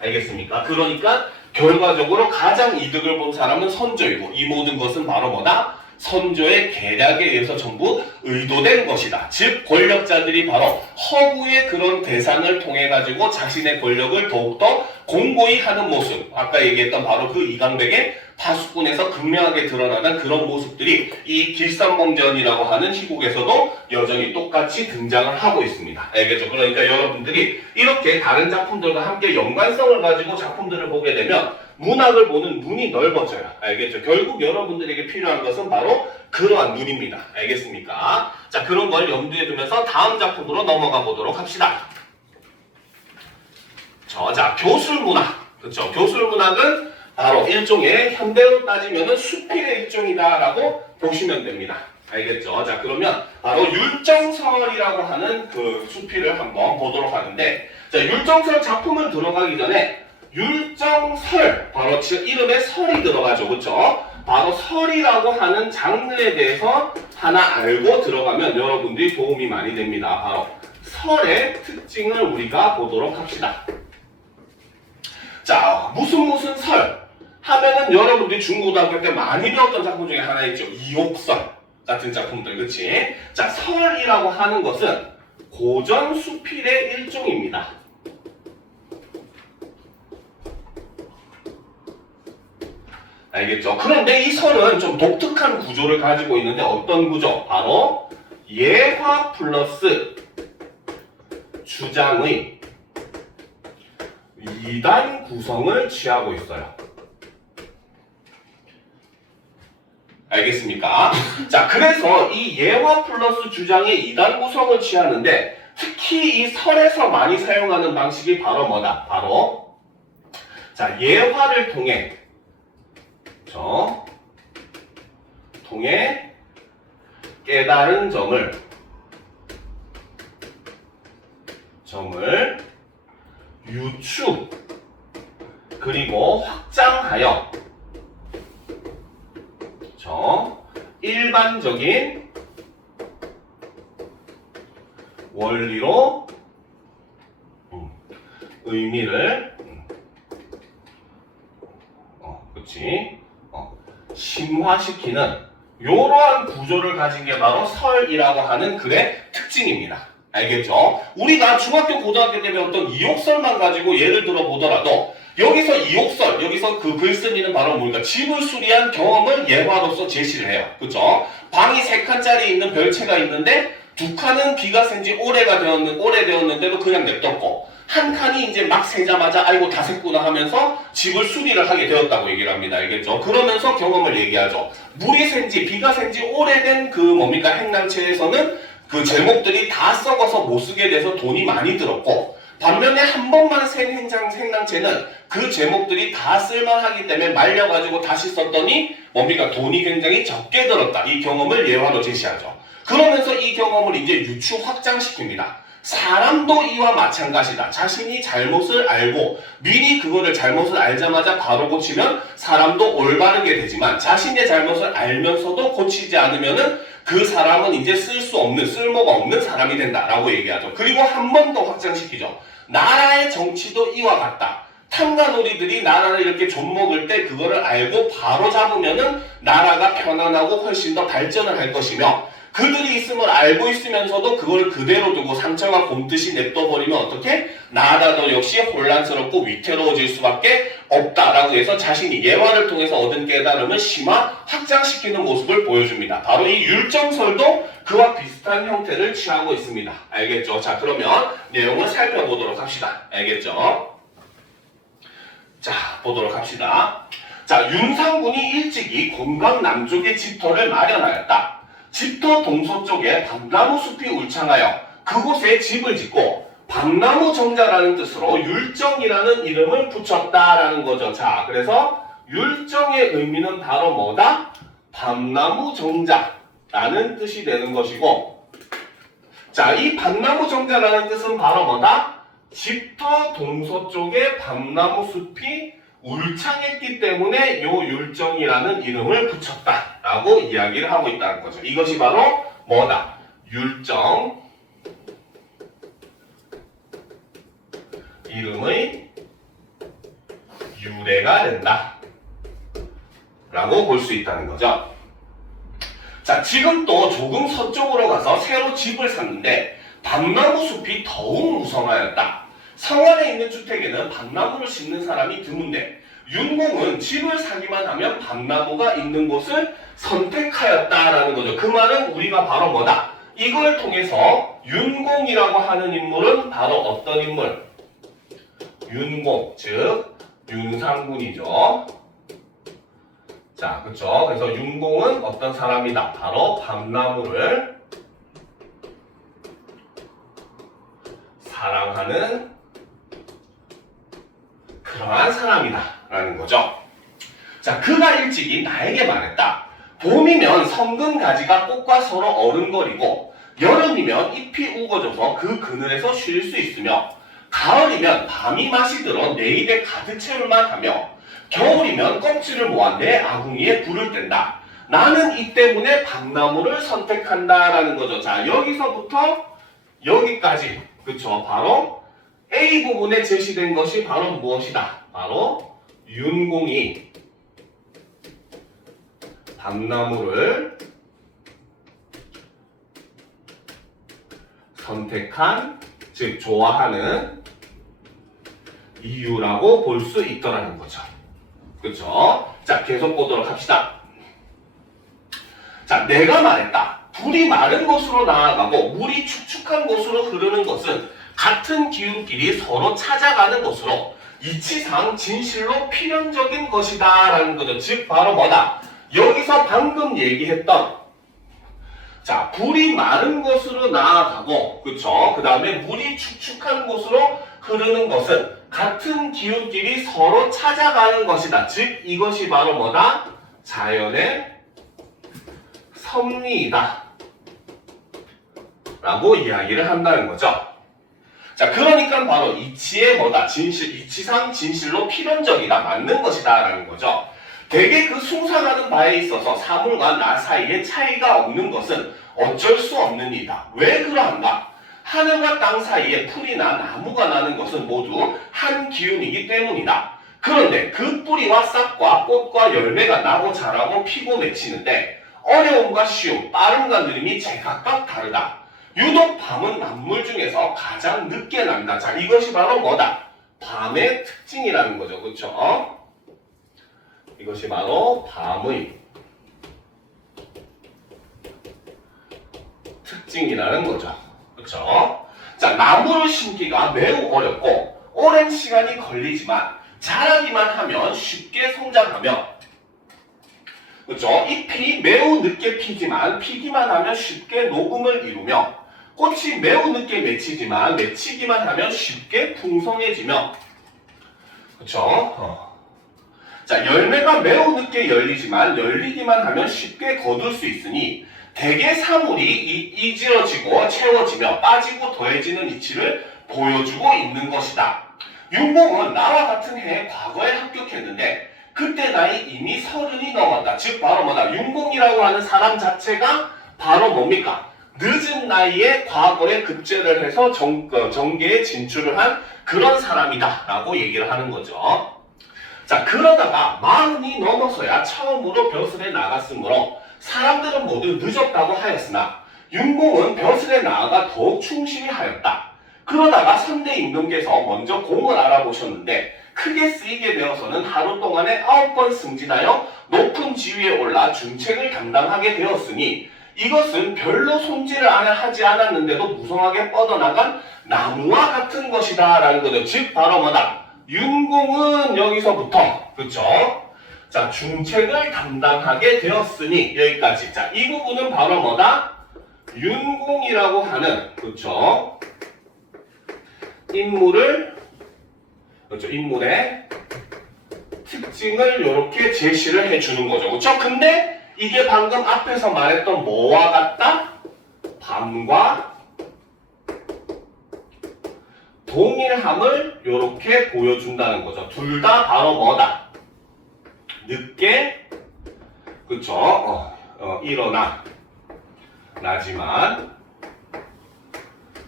알겠습니까? 그러니까 결과적으로 가장 이득을 본 사람은 선조이고 이 모든 것은 바로 뭐다? 선조의 계략에 의해서 전부 의도된 것이다. 즉 권력자들이 바로 허구의 그런 대상을 통해 가지고 자신의 권력을 더욱더 공고히 하는 모습, 아까 얘기했던 바로 그 이강백의 파수꾼에서 극명하게 드러나는 그런 모습들이 이 길산봉전이라고 하는 희곡에서도 여전히 똑같이 등장을 하고 있습니다. 알겠죠? 그러니까 여러분들이 이렇게 다른 작품들과 함께 연관성을 가지고 작품들을 보게 되면 문학을 보는 눈이 넓어져요. 알겠죠? 결국 여러분들에게 필요한 것은 바로 그러한 눈입니다. 알겠습니까? 자, 그런 걸 염두에 두면서 다음 작품으로 넘어가 보도록 합시다. 자, 교술문학. 그렇죠? 교술문학은 바로 일종의 현대로 따지면 수필의 일종이다라고 보시면 됩니다. 알겠죠? 자, 그러면 바로 율정설이라고 하는 그 수필을 한번 보도록 하는데, 자, 율정설 작품을 들어가기 전에 율정설, 바로 이름에 설이 들어가죠. 그렇죠? 바로 설이라고 하는 장르에 대해서 하나 알고 들어가면 여러분들이 도움이 많이 됩니다. 바로 설의 특징을 우리가 보도록 합시다. 자, 무슨 설 하면은 여러분들이 중고등학교 때 많이 배웠던 작품 중에 하나 있죠. 이옥설 같은 작품들, 그치? 자, 설이라고 하는 것은 고전 수필의 일종입니다. 알겠죠? 그런데 이 설은 좀 독특한 구조를 가지고 있는데 어떤 구조? 바로 예화 플러스 주장의 2단 구성을 취하고 있어요. 알겠습니까? 자, 그래서 이 예화 플러스 주장의 2단 구성을 취하는데 특히 이 설에서 많이 사용하는 방식이 바로 뭐다? 바로 자, 예화를 통해 깨달은 점을 유추 그리고 확장하여 일반적인 원리로 의미를 심화시키는 이러한 구조를 가진 게 바로 설이라고 하는 글의 특징입니다. 알겠죠? 우리가 중학교, 고등학교 때 배웠던 이욕설만 가지고 예를 들어 보더라도 여기서 이욕설, 여기서 그 글쓴이는 바로 뭡니까? 집을 수리한 경험을 예화로서 제시를 해요. 그쵸? 방이 3칸짜리 있는 별채가 있는데 2칸은 비가 센 지 오래되었는데도 그냥 냅뒀고 한 칸이 이제 막 새자마자 아이고 다 샜구나 하면서 집을 수리를 하게 되었다고 얘기를 합니다. 알겠죠? 그러면서 경험을 얘기하죠. 물이 샌지 비가 센 지 오래된 그 뭡니까? 행랑채에서는 그 제목들이 다 썩어서 못 쓰게 돼서 돈이 많이 들었고 반면에 한 번만 센 행랑채는 그 제목들이 다 쓸만하기 때문에 말려가지고 다시 썼더니 뭡니까? 돈이 굉장히 적게 들었다. 이 경험을 예화로 제시하죠. 그러면서 이 경험을 이제 유추 확장시킵니다. 사람도 이와 마찬가지다. 자신이 잘못을 알고 미리 그거를 잘못을 알자마자 바로 고치면 사람도 올바르게 되지만 자신의 잘못을 알면서도 고치지 않으면은 그 사람은 이제 쓸모가 없는 사람이 된다라고 얘기하죠. 그리고 한 번 더 확장시키죠. 나라의 정치도 이와 같다. 탐관오리들이 나라를 이렇게 좀먹을 때 그거를 알고 바로 잡으면은 나라가 편안하고 훨씬 더 발전을 할 것이며 그들이 있음을 알고 있으면서도 그걸 그대로 두고 상처가 곰듯이 냅둬버리면 어떻게? 나라도 역시 혼란스럽고 위태로워질 수밖에 없다라고 해서 자신이 예화를 통해서 얻은 깨달음을 심화 확장시키는 모습을 보여줍니다. 바로 이 율정설도 그와 비슷한 형태를 취하고 있습니다. 알겠죠? 자, 그러면 내용을 살펴보도록 합시다. 알겠죠? 자, 보도록 합시다. 자, 윤상군이 일찍이 공감 남쪽에 집터를 마련하였다. 집터 동서쪽에 밤나무 숲이 울창하여 그곳에 집을 짓고 밤나무 정자라는 뜻으로 율정이라는 이름을 붙였다라는 거죠. 자, 그래서 율정의 의미는 바로 뭐다? 밤나무 정자라는 뜻이 되는 것이고, 자, 이 밤나무 정자라는 뜻은 바로 뭐다? 집터 동서쪽에 밤나무 숲이 울창했기 때문에 요 율정이라는 이름을 붙였다라고 이야기를 하고 있다는 거죠. 이것이 바로 뭐다? 율정 이름의 유래가 된다 라고 볼 수 있다는 거죠. 자, 지금 또 조금 서쪽으로 가서 새로 집을 샀는데 밤나무 숲이 더욱 무성하였다. 성안에 있는 주택에는 밤나무를 심는 사람이 드문데 윤공은 집을 사기만 하면 밤나무가 있는 곳을 선택하였다라는 거죠. 그 말은 우리가 바로 뭐다? 이걸 통해서 윤공이라고 하는 인물은 바로 어떤 인물? 윤공, 즉 윤상군이죠. 자, 그쵸? 그래서 윤공은 어떤 사람이다? 바로 밤나무를 사랑하는 그러한 사람이다 라는 거죠. 자, 그가 일찍이 나에게 말했다. 봄이면 성근가지가 꽃과 서로 어른거리고 여름이면 잎이 우거져서 그 그늘에서 쉴 수 있으며 가을이면 밤이 맛이 들어 내 입에 가득 채울만 하며 겨울이면 껍질을 모아 내 아궁이에 불을 뗀다. 나는 이 때문에 밤나무를 선택한다라는 거죠. 자, 여기서부터 여기까지, 그쵸? 바로 A 부분에 제시된 것이 바로 무엇이다? 바로 윤공이 밤나무를 선택한, 즉 좋아하는 이유라고 볼 수 있더라는 거죠. 그쵸? 자, 계속 보도록 합시다. 자, 내가 말했다. 불이 마른 곳으로 나아가고 물이 축축한 곳으로 흐르는 것은 같은 기운끼리 서로 찾아가는 것으로 이치상 진실로 필연적인 것이다 라는 거죠. 즉 바로 뭐다? 여기서 방금 얘기했던 자, 불이 마른 곳으로 나아가고, 그쵸? 그 다음에 물이 축축한 곳으로 흐르는 것은 같은 기운끼리 서로 찾아가는 것이다. 즉, 이것이 바로 뭐다? 자연의 섭리이다. 라고 이야기를 한다는 거죠. 자, 그러니까 바로 이치의 뭐다? 이치상 진실로 필연적이다. 맞는 것이다. 라는 거죠. 대개 그 숭상하는 바에 있어서 사물과 나 사이에 차이가 없는 것은 어쩔 수 없는 이다. 왜 그러한가? 하늘과 땅 사이에 풀이나 나무가 나는 것은 모두 한 기운이기 때문이다. 그런데 그 뿌리와 싹과 꽃과 열매가 나고 자라고 피고 맺히는데 어려움과 쉬움, 빠름과 느림이 제각각 다르다. 유독 밤은 만물 중에서 가장 늦게 난다. 자, 이것이 바로 뭐다? 밤의 특징이라는 거죠. 그렇죠? 이것이 바로 밤의 특징이라는 거죠. 그렇죠? 자, 나무를 심기가 매우 어렵고 오랜 시간이 걸리지만 자라기만 하면 쉽게 성장하며 그렇죠? 잎이 매우 늦게 피지만 피기만 하면 쉽게 녹음을 이루며 꽃이 매우 늦게 맺히지만 맺히기만 하면 쉽게 풍성해지며 그렇죠? 자, 열매가 매우 늦게 열리지만 열리기만 하면 쉽게 거둘 수 있으니 대개 사물이 이지어지고 채워지며 빠지고 더해지는 이치를 보여주고 있는 것이다. 윤공은 나와 같은 해에 과거에 합격했는데 그때 나이 이미 30이 넘었다. 즉 바로 뭐다? 윤공이라고 하는 사람 자체가 바로 뭡니까? 늦은 나이에 과거에 급제를 해서 정계에 진출을 한 그런 사람이다 라고 얘기를 하는 거죠. 자, 그러다가 40이 넘어서야 처음으로 벼슬에 나갔으므로 사람들은 모두 늦었다고 하였으나 윤공은 벼슬에 나아가 더욱 충실히 하였다. 그러다가 선대 임금께서 먼저 공을 알아보셨는데 크게 쓰이게 되어서는 하루 동안에 9번 승진하여 높은 지위에 올라 중책을 담당하게 되었으니 이것은 별로 손질을 하지 않았는데도 무성하게 뻗어나간 나무와 같은 것이다 라는 거죠. 즉 바로 뭐다? 윤공은 여기서부터 그쵸? 자, 중책을 담당하게 되었으니 여기까지. 자, 이 부분은 바로 뭐다? 윤공이라고 하는 그쵸? 인물의 특징을 이렇게 제시를 해주는 거죠. 그쵸? 근데 이게 방금 앞에서 말했던 뭐와 같다? 밤과 동일함을 이렇게 보여준다는 거죠. 둘 다 바로 뭐다? 늦게 그쵸? 나지만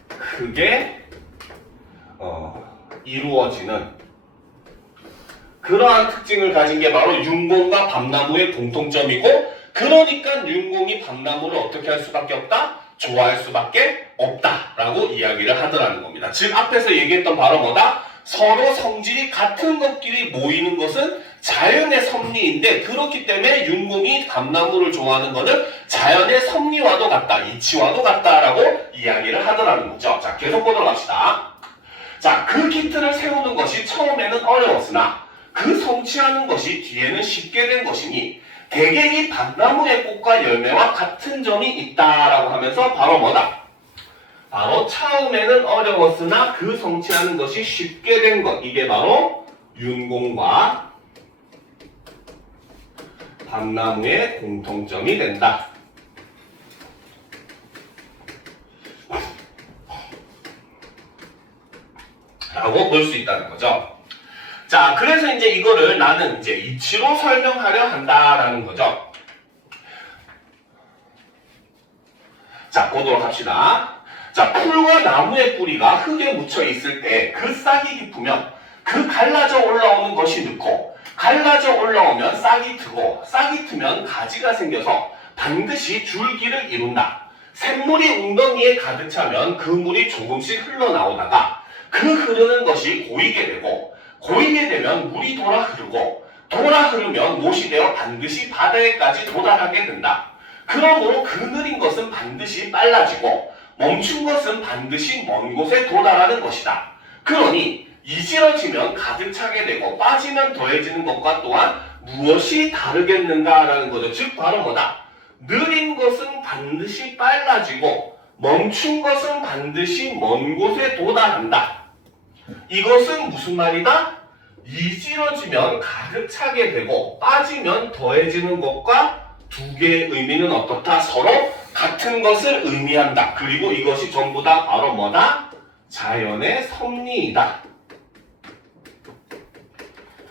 크게 이루어지는 그러한 특징을 가진 게 바로 윤공과 밤나무의 공통점이고 그러니까 윤공이 밤나무를 어떻게 할 수밖에 없다? 좋아할 수밖에 없다라고 이야기를 하더라는 겁니다. 즉 앞에서 얘기했던 바로 뭐다? 서로 성질이 같은 것끼리 모이는 것은 자연의 섭리인데 그렇기 때문에 윤공이 밤나무를 좋아하는 것은 자연의 섭리와도 같다, 이치와도 같다라고 이야기를 하더라는 거죠. 자, 계속 보도록 합시다. 자, 그 기틀을 세우는 것이 처음에는 어려웠으나 그 성취하는 것이 뒤에는 쉽게 된 것이니 대개 이 밤나무의 꽃과 열매와 같은 점이 있다라고 하면서 바로 뭐다? 바로 처음에는 어려웠으나 그 성취하는 것이 쉽게 된 것. 이게 바로 윤공과 밤나무의 공통점이 된다. 라고 볼 수 있다는 거죠. 자, 그래서 이제 이거를 나는 이제 이치로 설명하려 한다라는 거죠. 자, 보도록 합시다. 자, 풀과 나무의 뿌리가 흙에 묻혀 있을 때 그 싹이 깊으면 그 갈라져 올라오는 것이 늦고 갈라져 올라오면 싹이 트고 싹이 트면 가지가 생겨서 반드시 줄기를 이룬다. 샘물이 웅덩이에 가득 차면 그 물이 조금씩 흘러나오다가 그 흐르는 것이 고이게 되고 고이게 되면 물이 돌아 흐르고 돌아 흐르면 못이 되어 반드시 바다에까지 도달하게 된다. 그러므로 그 느린 것은 반드시 빨라지고 멈춘 것은 반드시 먼 곳에 도달하는 것이다. 그러니 이지러지면 가득 차게 되고 빠지면 더해지는 것과 또한 무엇이 다르겠는가라는 거죠. 즉 바로 뭐다? 느린 것은 반드시 빨라지고 멈춘 것은 반드시 먼 곳에 도달한다. 이것은 무슨 말이다? 이지러지면 가득 차게 되고 빠지면 더해지는 것과 두 개의 의미는 어떻다? 서로 같은 것을 의미한다. 그리고 이것이 전부 다 바로 뭐다? 자연의 섭리이다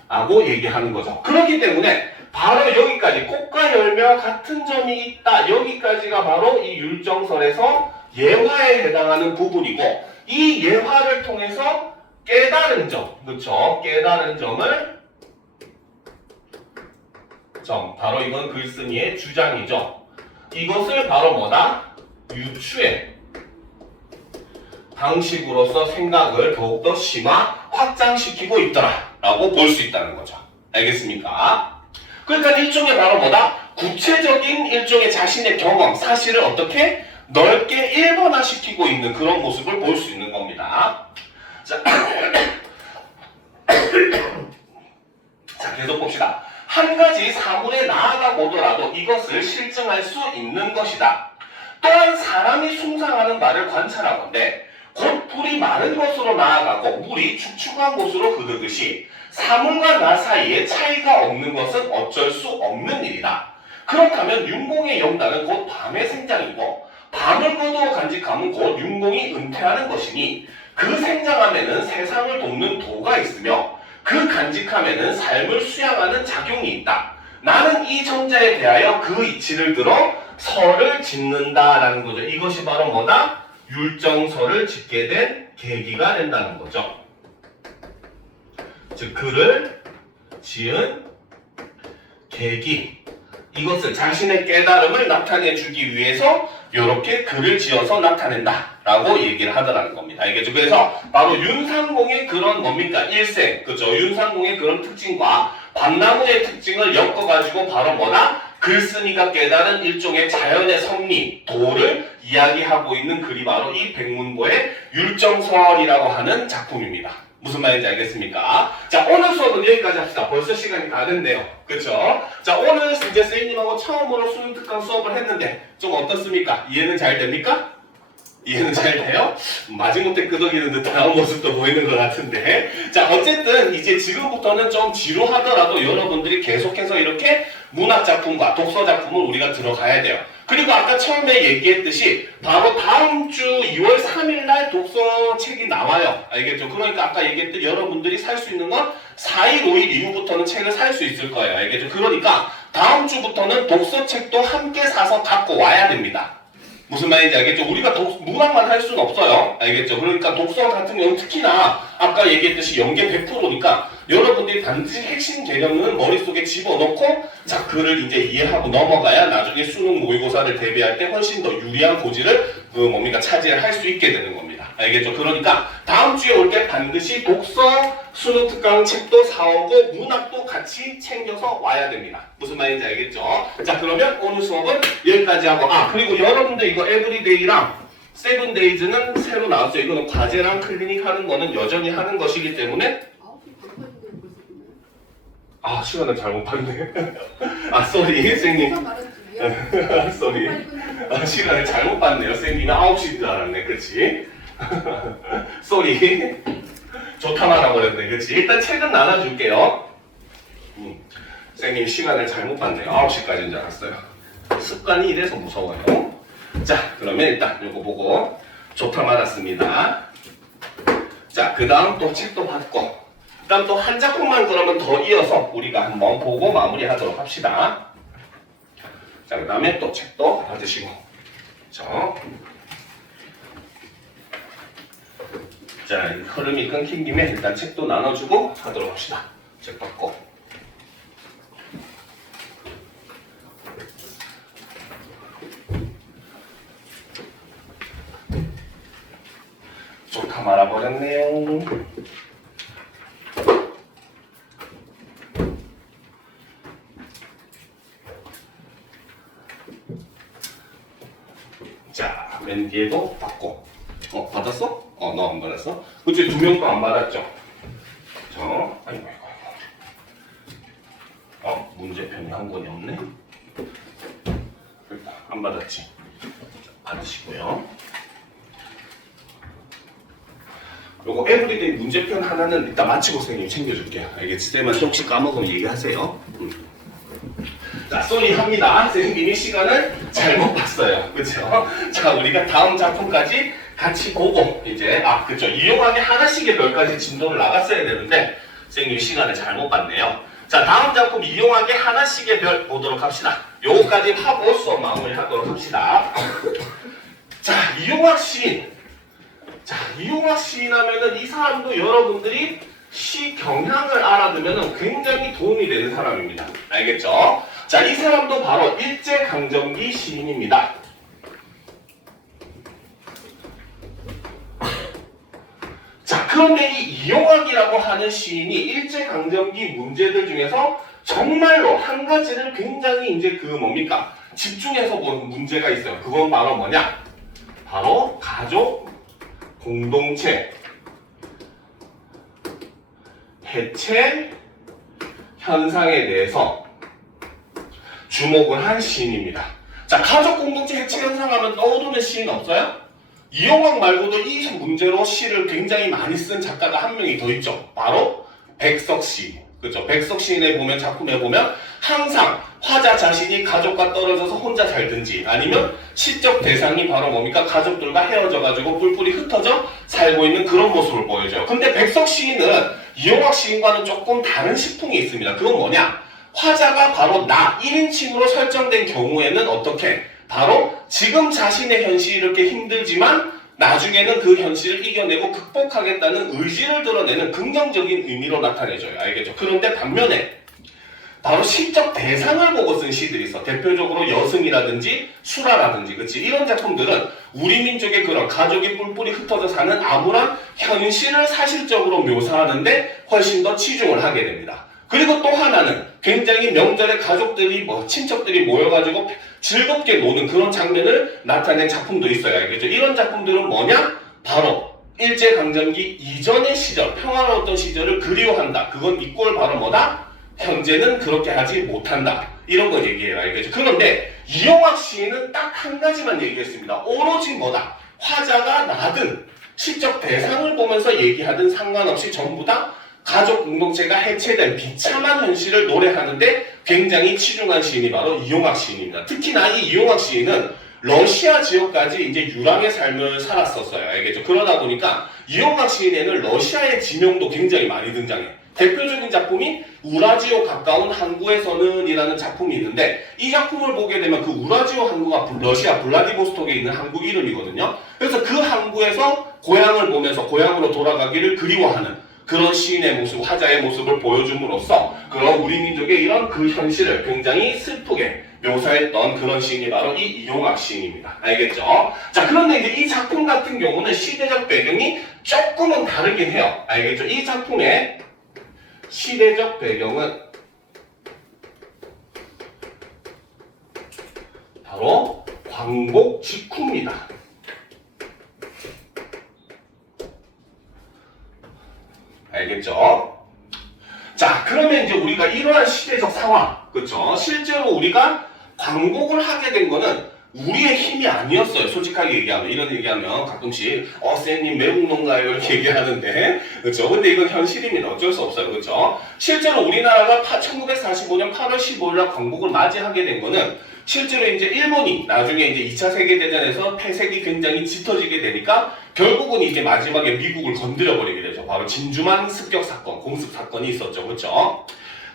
라고 얘기하는 거죠. 그렇기 때문에 바로 여기까지 꽃과 열매와 같은 점이 있다. 여기까지가 바로 이 율정설에서 예화에 해당하는 부분이고 이 예화를 통해서 깨달은 점, 그렇죠? 깨달은 점을 바로 이건 글쓴이의 주장이죠. 이것을 바로 뭐다? 유추의 방식으로서 생각을 더욱더 심화, 확장시키고 있더라 라고 볼 수 있다는 거죠. 알겠습니까? 그러니까 일종의 바로 뭐다? 구체적인 일종의 자신의 경험, 사실을 어떻게 넓게 일반화시키고 있는 그런 모습을 볼 수 있는 겁니다. 자, 자 계속 봅시다. 한 가지 사물에 나아가 보더라도 이것을 실증할 수 있는 것이다. 또한 사람이 숭상하는 말을 관찰하건대 곧 불이 마른 곳으로 나아가고 물이 축축한 곳으로 흐르듯이 사물과 나 사이에 차이가 없는 것은 어쩔 수 없는 일이다. 그렇다면 윤공의 영단은 곧 밤의 생장이고 밤을 거두어 간직함은 곧 윤공이 은퇴하는 것이니 그 생장함에는 세상을 돕는 도가 있으며 그 간직함에는 삶을 수양하는 작용이 있다. 나는 이 전자에 대하여 그 이치를 들어 설을 짓는다라는 거죠. 이것이 바로 뭐다? 율정설을 짓게 된 계기가 된다는 거죠. 즉 글을 지은 계기, 이것을 자신의 깨달음을 나타내 주기 위해서 이렇게 글을 지어서 나타낸다 라고 얘기를 하더라는 겁니다. 알겠죠? 그래서 바로 윤상공의 그런 뭡니까? 일생, 그죠? 윤상공의 그런 특징과 밤나무의 특징을 엮어가지고 바로 뭐다? 글쓴이가 깨달은 일종의 자연의 섭리, 도를 이야기하고 있는 글이 바로 이 백문보의 율정설이라고 하는 작품입니다. 무슨 말인지 알겠습니까? 자, 오늘 수업은 여기까지 합시다. 벌써 시간이 다 됐네요. 그쵸? 자, 오늘 이제 선생님하고 처음으로 수능 특강 수업을 했는데 좀 어떻습니까? 이해는 잘 됩니까? 이해는 잘 돼요? 마지못해 끄덕이는 듯한 모습도 보이는 것 같은데. 자, 어쨌든 이제 지금부터는 좀 지루하더라도 여러분들이 계속해서 이렇게 문학작품과 독서작품을 우리가 들어가야 돼요. 그리고 아까 처음에 얘기했듯이 바로 다음 주 2월 3일 날 독서책이 나와요. 알겠죠? 그러니까 아까 얘기했듯이 여러분들이 살 수 있는 건 4일, 5일 이후부터는 책을 살 수 있을 거예요. 알겠죠? 그러니까 다음 주부터는 독서책도 함께 사서 갖고 와야 됩니다. 무슨 말인지 알겠죠? 우리가 문학만 할 수는 없어요. 알겠죠? 그러니까 독서 같은 경우는 특히나 아까 얘기했듯이 연계 100%니까 여러분들이 반드시 핵심 개념은 머릿속에 집어넣고 자, 글을 이제 이해하고 넘어가야 나중에 수능 모의고사를 대비할 때 훨씬 더 유리한 고지를 차지할 수 있게 되는 겁니다. 알겠죠? 그러니까 다음 주에 올 때 반드시 독서 수능 특강 책도 사오고 문학도 같이 챙겨서 와야 됩니다. 무슨 말인지 알겠죠? 자, 그러면 오늘 수업은 여기까지 하고 그리고 여러분들 이거 에브리데이랑 세븐데이즈는 새로 나왔어요. 이거는 과제랑 클리닉 하는 거는 여전히 하는 것이기 때문에 시간을 잘못 봤네. 쏘리 선생님. 쏘리. 시간을 잘못 봤네요. 선생님이 9시인 줄 알았네. 그렇지? 쏘리. 좋다 말아버렸네. 그렇지? 일단 책은 나눠줄게요. 선생님 시간을 잘못 봤네요. 9시까지인 줄 알았어요. 습관이 이래서 무서워요. 자, 그러면 일단 이거 보고 좋다 말았습니다. 자, 그 다음 또 책도 받고 일단 또 한 작품만 그러면 더 이어서 우리가 한번 보고 마무리하도록 합시다. 자, 그 다음에 또 책도 받으시고. 자, 흐름이 끊긴 김에 일단 책도 나눠주고 하도록 합시다. 책 받고. 좋다 말아버렸네요. 자, 맨 뒤에도 받고. 받았어? 너 안 받았어? 그치, 2명도 안 받았죠? 한 권이 없네. 일단 안 받았지. 받으시고요. 요거 에브리데이 문제편 하나는 이따 마치고 선생님이 챙겨줄게요. 알겠지? 쌤한테 혹시 까먹으면 얘기하세요. 자, 쏘리 합니다. 선생님이 시간을 잘못 봤어요. 그쵸? 자, 우리가 다음 작품까지 같이 보고, 이제, 그쵸. 이용하기 하나씩의 별까지 진도를 나갔어야 되는데, 선생님이 시간을 잘못 봤네요. 자, 다음 작품 이용하기 하나씩의 별 보도록 합시다. 요거까지 하고 수업 마무리 하도록 합시다. 자, 이용학 시인. 자, 이용학 시인 하면은 이 사람도 여러분들이 시 경향을 알아두면 굉장히 도움이 되는 사람입니다. 알겠죠? 자, 이 사람도 바로 일제강점기 시인입니다. 자, 그런데 이 이용학이라고 하는 시인이 일제강점기 문제들 중에서 정말로 한 가지를 굉장히 이제 뭡니까? 집중해서 본 문제가 있어요. 그건 바로 뭐냐? 바로 가족 공동체 해체 현상에 대해서 주목을 한 시인입니다. 자, 가족 공동체 해체 현상 하면 떠오르는 시인 없어요? 이용학 말고도 이 문제로 시를 굉장히 많이 쓴 작가가 한 명이 더 있죠. 바로 백석 시인. 그죠? 백석 시인에 보면, 작품에 보면 항상 화자 자신이 가족과 떨어져서 혼자 살든지 아니면 시적 대상이 바로 뭡니까? 가족들과 헤어져가지고 뿔뿔이 흩어져 살고 있는 그런 모습을 보여줘요. 근데 백석 시인은 이용학 시인과는 조금 다른 식풍이 있습니다. 그건 뭐냐? 화자가 바로 나 1인칭으로 설정된 경우에는 어떻게? 바로 지금 자신의 현실이 이렇게 힘들지만 나중에는 그 현실을 이겨내고 극복하겠다는 의지를 드러내는 긍정적인 의미로 나타내줘요. 알겠죠? 그런데 반면에 바로 시적 대상을 보고 쓴 시들이 있어. 대표적으로 여승이라든지 수라라든지, 그치? 이런 작품들은 우리 민족의 그런 가족이 뿔뿔이 흩어져 사는 암울한 현실을 사실적으로 묘사하는데 훨씬 더 치중을 하게 됩니다. 그리고 또 하나는 굉장히 명절에 가족들이 친척들이 모여가지고 즐겁게 노는 그런 장면을 나타낸 작품도 있어요. 알겠죠? 이런 작품들은 뭐냐? 바로 일제강점기 이전의 시절, 평화로웠던 시절을 그리워한다. 그건 이꼴 바로 뭐다? 현재는 그렇게 하지 못한다. 이런 거 얘기해요. 알겠죠? 그런데 이용학 시인은 딱 한 가지만 얘기했습니다. 오로지 뭐다? 화자가 나든 시적 대상을 보면서 얘기하든 상관없이 전부 다 가족 공동체가 해체된 비참한 현실을 노래하는데 굉장히 치중한 시인이 바로 이용학 시인입니다. 특히나 이 이용학 시인은 러시아 지역까지 이제 유랑의 삶을 살았었어요. 알겠죠? 그러다 보니까 이용학 시인에는 러시아의 지명도 굉장히 많이 등장해요. 대표적인 작품이 우라지오 가까운 항구에서는 이라는 작품이 있는데 이 작품을 보게 되면 그 우라지오 항구가 러시아 블라디보스톡에 있는 항구 이름이거든요. 그래서 그 항구에서 고향을 보면서 고향으로 돌아가기를 그리워하는 그런 시인의 모습, 화자의 모습을 보여줌으로써 그런 우리 민족의 이런 그 현실을 굉장히 슬프게 묘사했던 그런 시인이 바로 이 이용학 시인입니다. 알겠죠? 자, 그런데 이제 이 작품 같은 경우는 시대적 배경이 조금은 다르긴 해요. 알겠죠? 이 작품의 시대적 배경은 바로 광복 직후입니다. 알겠죠? 자, 그러면 이제 우리가 이러한 시대적 상황, 그쵸? 실제로 우리가 광복을 하게 된 거는 우리의 힘이 아니었어요. 솔직하게 얘기하면. 이런 얘기하면 가끔씩 쌤님 매국노인가요? 이렇게 얘기하는데 그렇죠? 근데 이건 현실입니다. 어쩔 수 없어요. 그렇죠? 실제로 우리나라가 1945년 8월 15일 날 광복을 맞이하게 된 거는 실제로 이제 일본이 나중에 이제 2차 세계대전에서 패색이 굉장히 짙어지게 되니까 결국은 이제 마지막에 미국을 건드려버리게 되죠. 바로 진주만 습격 사건, 공습 사건이 있었죠. 그렇죠?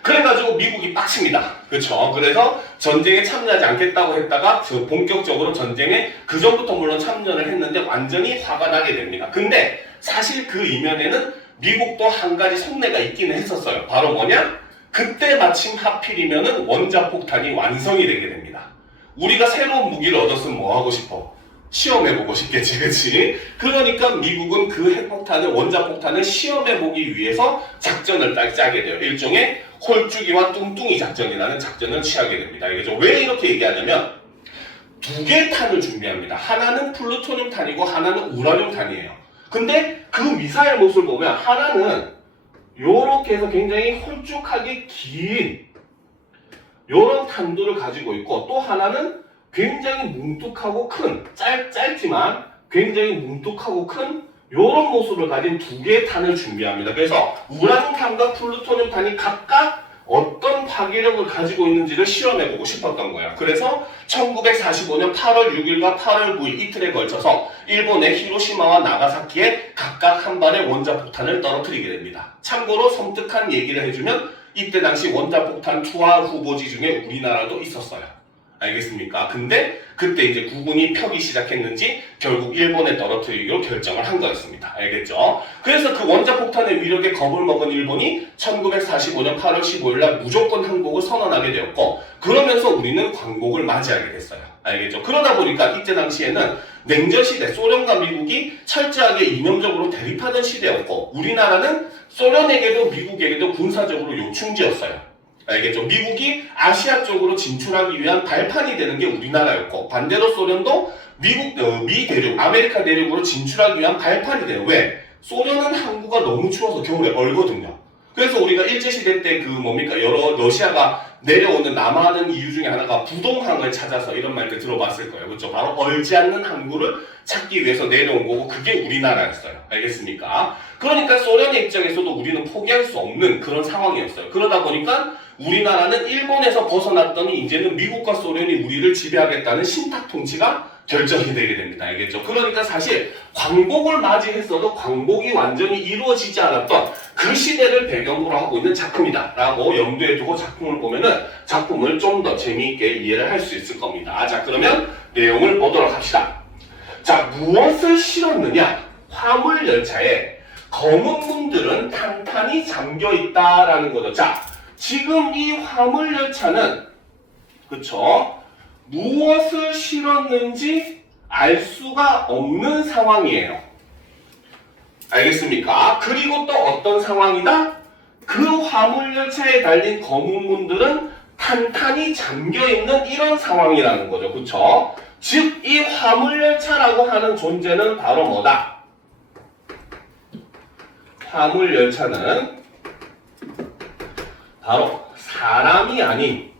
그래가지고 미국이 빡칩니다. 그렇죠? 그래서 전쟁에 참여하지 않겠다고 했다가 본격적으로 전쟁에 그 전부터 물론 참여를 했는데 완전히 화가 나게 됩니다. 근데 사실 그 이면에는 미국도 한 가지 속내가 있기는 했었어요. 바로 뭐냐? 그때 마침 하필이면은 원자폭탄이 완성이 되게 됩니다. 우리가 새로운 무기를 얻었으면 뭐 하고 싶어? 시험해보고 싶겠지, 그치? 그러니까 미국은 그 핵폭탄을, 원자폭탄을 시험해보기 위해서 작전을 딱 짜게 돼요. 일종의 홀쭉이와 뚱뚱이 작전이라는 작전을 취하게 됩니다. 알겠죠? 왜 이렇게 얘기하냐면 두 개의 탄을 준비합니다. 하나는 플루토늄 탄이고 하나는 우라늄 탄이에요. 근데 그 미사일 모습을 보면 하나는 요렇게 해서 굉장히 홀쭉하게 긴 이런 탄도를 가지고 있고, 또 하나는 굉장히 뭉툭하고 큰, 짧지만 굉장히 뭉툭하고 큰 이런 모습을 가진 두 개의 탄을 준비합니다. 그래서 우라늄탄과 플루토늄탄이 각각 어떤 파괴력을 가지고 있는지를 실험해보고 싶었던 거야. 그래서 1945년 8월 6일과 8월 9일 이틀에 걸쳐서 일본의 히로시마와 나가사키에 각각 한 발의 원자폭탄을 떨어뜨리게 됩니다. 참고로 섬뜩한 얘기를 해주면 이때 당시 원자폭탄 투하 후보지 중에 우리나라도 있었어요. 알겠습니까? 근데 그때 이제 국군이 펴기 시작했는지 결국 일본에 떨어뜨리기로 결정을 한 거였습니다. 알겠죠? 그래서 그 원자폭탄의 위력에 겁을 먹은 일본이 1945년 8월 15일 날 무조건 항복을 선언하게 되었고, 그러면서 우리는 광복을 맞이하게 됐어요. 알겠죠? 그러다 보니까 이때 당시에는 냉전시대, 소련과 미국이 철저하게 이념적으로 대립하던 시대였고, 우리나라는 소련에게도 미국에게도 군사적으로 요충지였어요. 알겠죠? 미국이 아시아 쪽으로 진출하기 위한 발판이 되는 게 우리나라였고, 반대로 소련도 미 대륙, 아메리카 대륙으로 진출하기 위한 발판이 돼요. 왜? 소련은 항구가 너무 추워서 겨울에 얼거든요. 그래서 우리가 일제시대 때 여러 러시아가 내려오는 남하하는 이유 중에 하나가 부동항을 찾아서 이런 말들 들어봤을 거예요. 그렇죠? 바로 얼지 않는 항구를 찾기 위해서 내려온 거고, 그게 우리나라였어요. 알겠습니까? 그러니까 소련의 입장에서도 우리는 포기할 수 없는 그런 상황이었어요. 그러다 보니까 우리나라는 일본에서 벗어났더니 이제는 미국과 소련이 우리를 지배하겠다는 신탁 통치가 결정이 되게 됩니다. 알겠죠? 그러니까 사실 광복을 맞이했어도 광복이 완전히 이루어지지 않았던 그 시대를 배경으로 하고 있는 작품이다 라고 염두에 두고 작품을 보면은 작품을 좀 더 재미있게 이해를 할 수 있을 겁니다. 자, 그러면 내용을 보도록 합시다. 자, 무엇을 실었느냐? 화물열차에 검은 문들은 탄탄히 잠겨 있다라는 거죠. 자, 지금 이 화물열차는, 그쵸? 무엇을 실었는지 알 수가 없는 상황이에요. 알겠습니까? 그리고 또 어떤 상황이다? 그 화물열차에 달린 검은 문들은 탄탄히 잠겨있는 이런 상황이라는 거죠. 그쵸? 즉, 이 화물열차라고 하는 존재는 바로 뭐다? 화물열차는 바로 사람이 아닌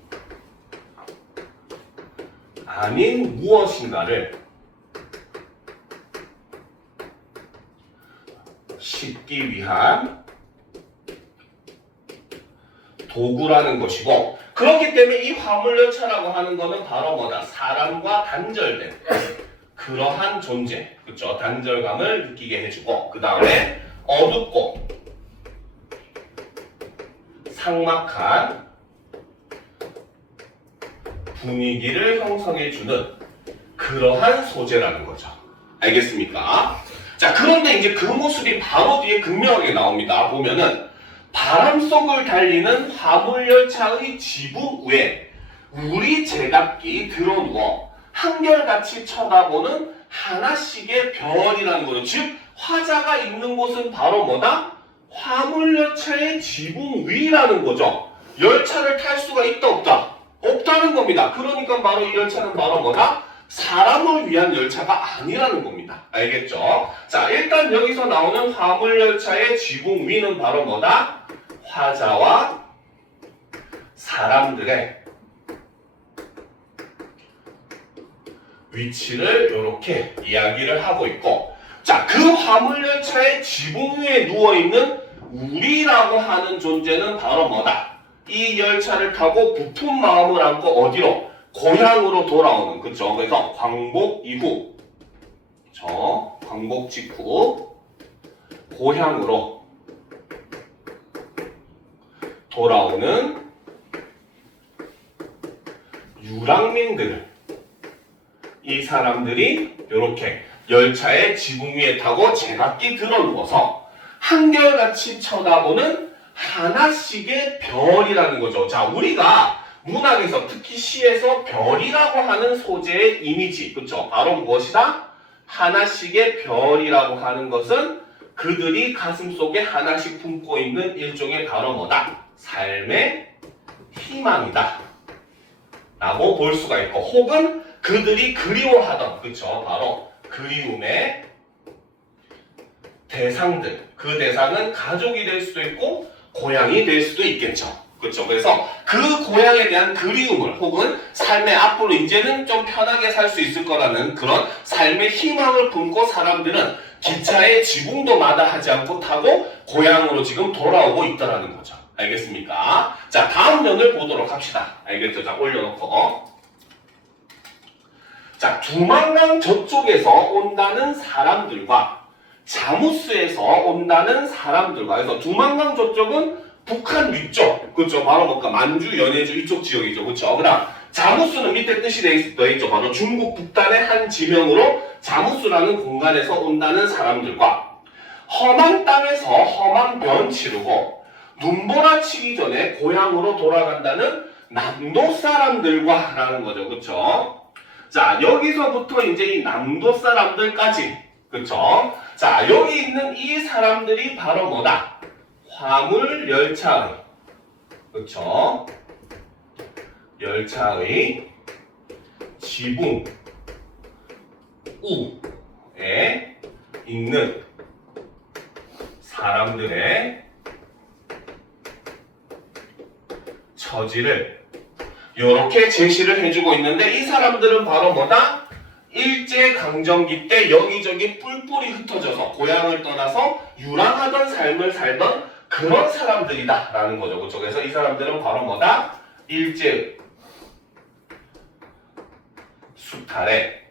무엇인가를 싣기 위한 도구라는 것이고, 그렇기 때문에 이 화물열차라고 하는 것은 바로 뭐다? 사람과 단절된 그러한 존재, 그렇죠? 단절감을 느끼게 해주고, 그 다음에 어둡고 삭막한 분위기를 형성해주는 그러한 소재라는 거죠. 알겠습니까? 자, 그런데 이제 그 모습이 바로 뒤에 극명하게 나옵니다. 보면은 바람 속을 달리는 화물열차의 지붕 위에 우리 제각기 들어누워 한결같이 쳐다보는 하나씩의 별이라는 거죠. 즉, 화자가 있는 곳은 바로 뭐다? 화물열차의 지붕 위라는 거죠. 열차를 탈 수가 있다 없다? 없다는 겁니다. 그러니까 바로 이 열차는 바로 뭐다? 사람을 위한 열차가 아니라는 겁니다. 알겠죠? 자, 일단 여기서 나오는 화물열차의 지붕 위는 바로 뭐다? 화자와 사람들의 위치를 이렇게 이야기를 하고 있고, 자, 그 화물열차의 지붕 위에 누워있는 우리라고 하는 존재는 바로 뭐다? 이 열차를 타고 부푼 마음을 안고 어디로? 고향으로 돌아오는, 그쵸? 그래서 광복 이후, 그쵸? 광복 직후 고향으로 돌아오는 유랑민들, 이 사람들이 이렇게 열차의 지붕 위에 타고 제각기 들어누워서 한결같이 쳐다보는 하나씩의 별이라는 거죠. 자, 우리가 문학에서, 특히 시에서 별이라고 하는 소재의 이미지, 그쵸? 바로 무엇이다? 하나씩의 별이라고 하는 것은 그들이 가슴속에 하나씩 품고 있는 일종의 바로 뭐다? 삶의 희망이다 라고 볼 수가 있고, 혹은 그들이 그리워하던, 그쵸? 바로 그리움의 대상들, 그 대상은 가족이 될 수도 있고 고향이 될 수도 있겠죠. 그렇죠. 그래서 그 고향에 대한 그리움을 혹은 삶의 앞으로 이제는 좀 편하게 살 수 있을 거라는 그런 삶의 희망을 품고 사람들은 기차에 지붕도 마다하지 않고 타고 고향으로 지금 돌아오고 있다는 거죠. 알겠습니까? 자, 다음 면을 보도록 합시다. 알겠죠? 자, 올려놓고. 자, 두만강 저쪽에서 온다는 사람들과 자무스에서 온다는 사람들과, 그래서 두만강 저쪽은 북한 위쪽, 그렇죠? 바로 뭔가 만주, 연해주 이쪽 지역이죠, 그렇죠? 그다음 자무스는 밑에 뜻이 되어 있죠. 바로 중국 북단의 한 지명으로 자무스라는 공간에서 온다는 사람들과 험한 땅에서 험한 병 치르고 눈보라 치기 전에 고향으로 돌아간다는 남도 사람들과 라는 거죠, 그렇죠? 자, 여기서부터 이제 이 남도 사람들까지, 그렇죠? 자, 여기 있는 이 사람들이 바로 뭐다? 화물 열차의, 그렇죠? 열차의 지붕 우에 있는 사람들의 처지를 이렇게 제시를 해주고 있는데, 이 사람들은 바로 뭐다? 일제강점기 때 여기저기 뿔뿔이 흩어져서 고향을 떠나서 유랑하던 삶을 살던 그런 사람들이다 라는 거죠. 그렇죠? 그래서 이 사람들은 바로 뭐다? 일제 수탈에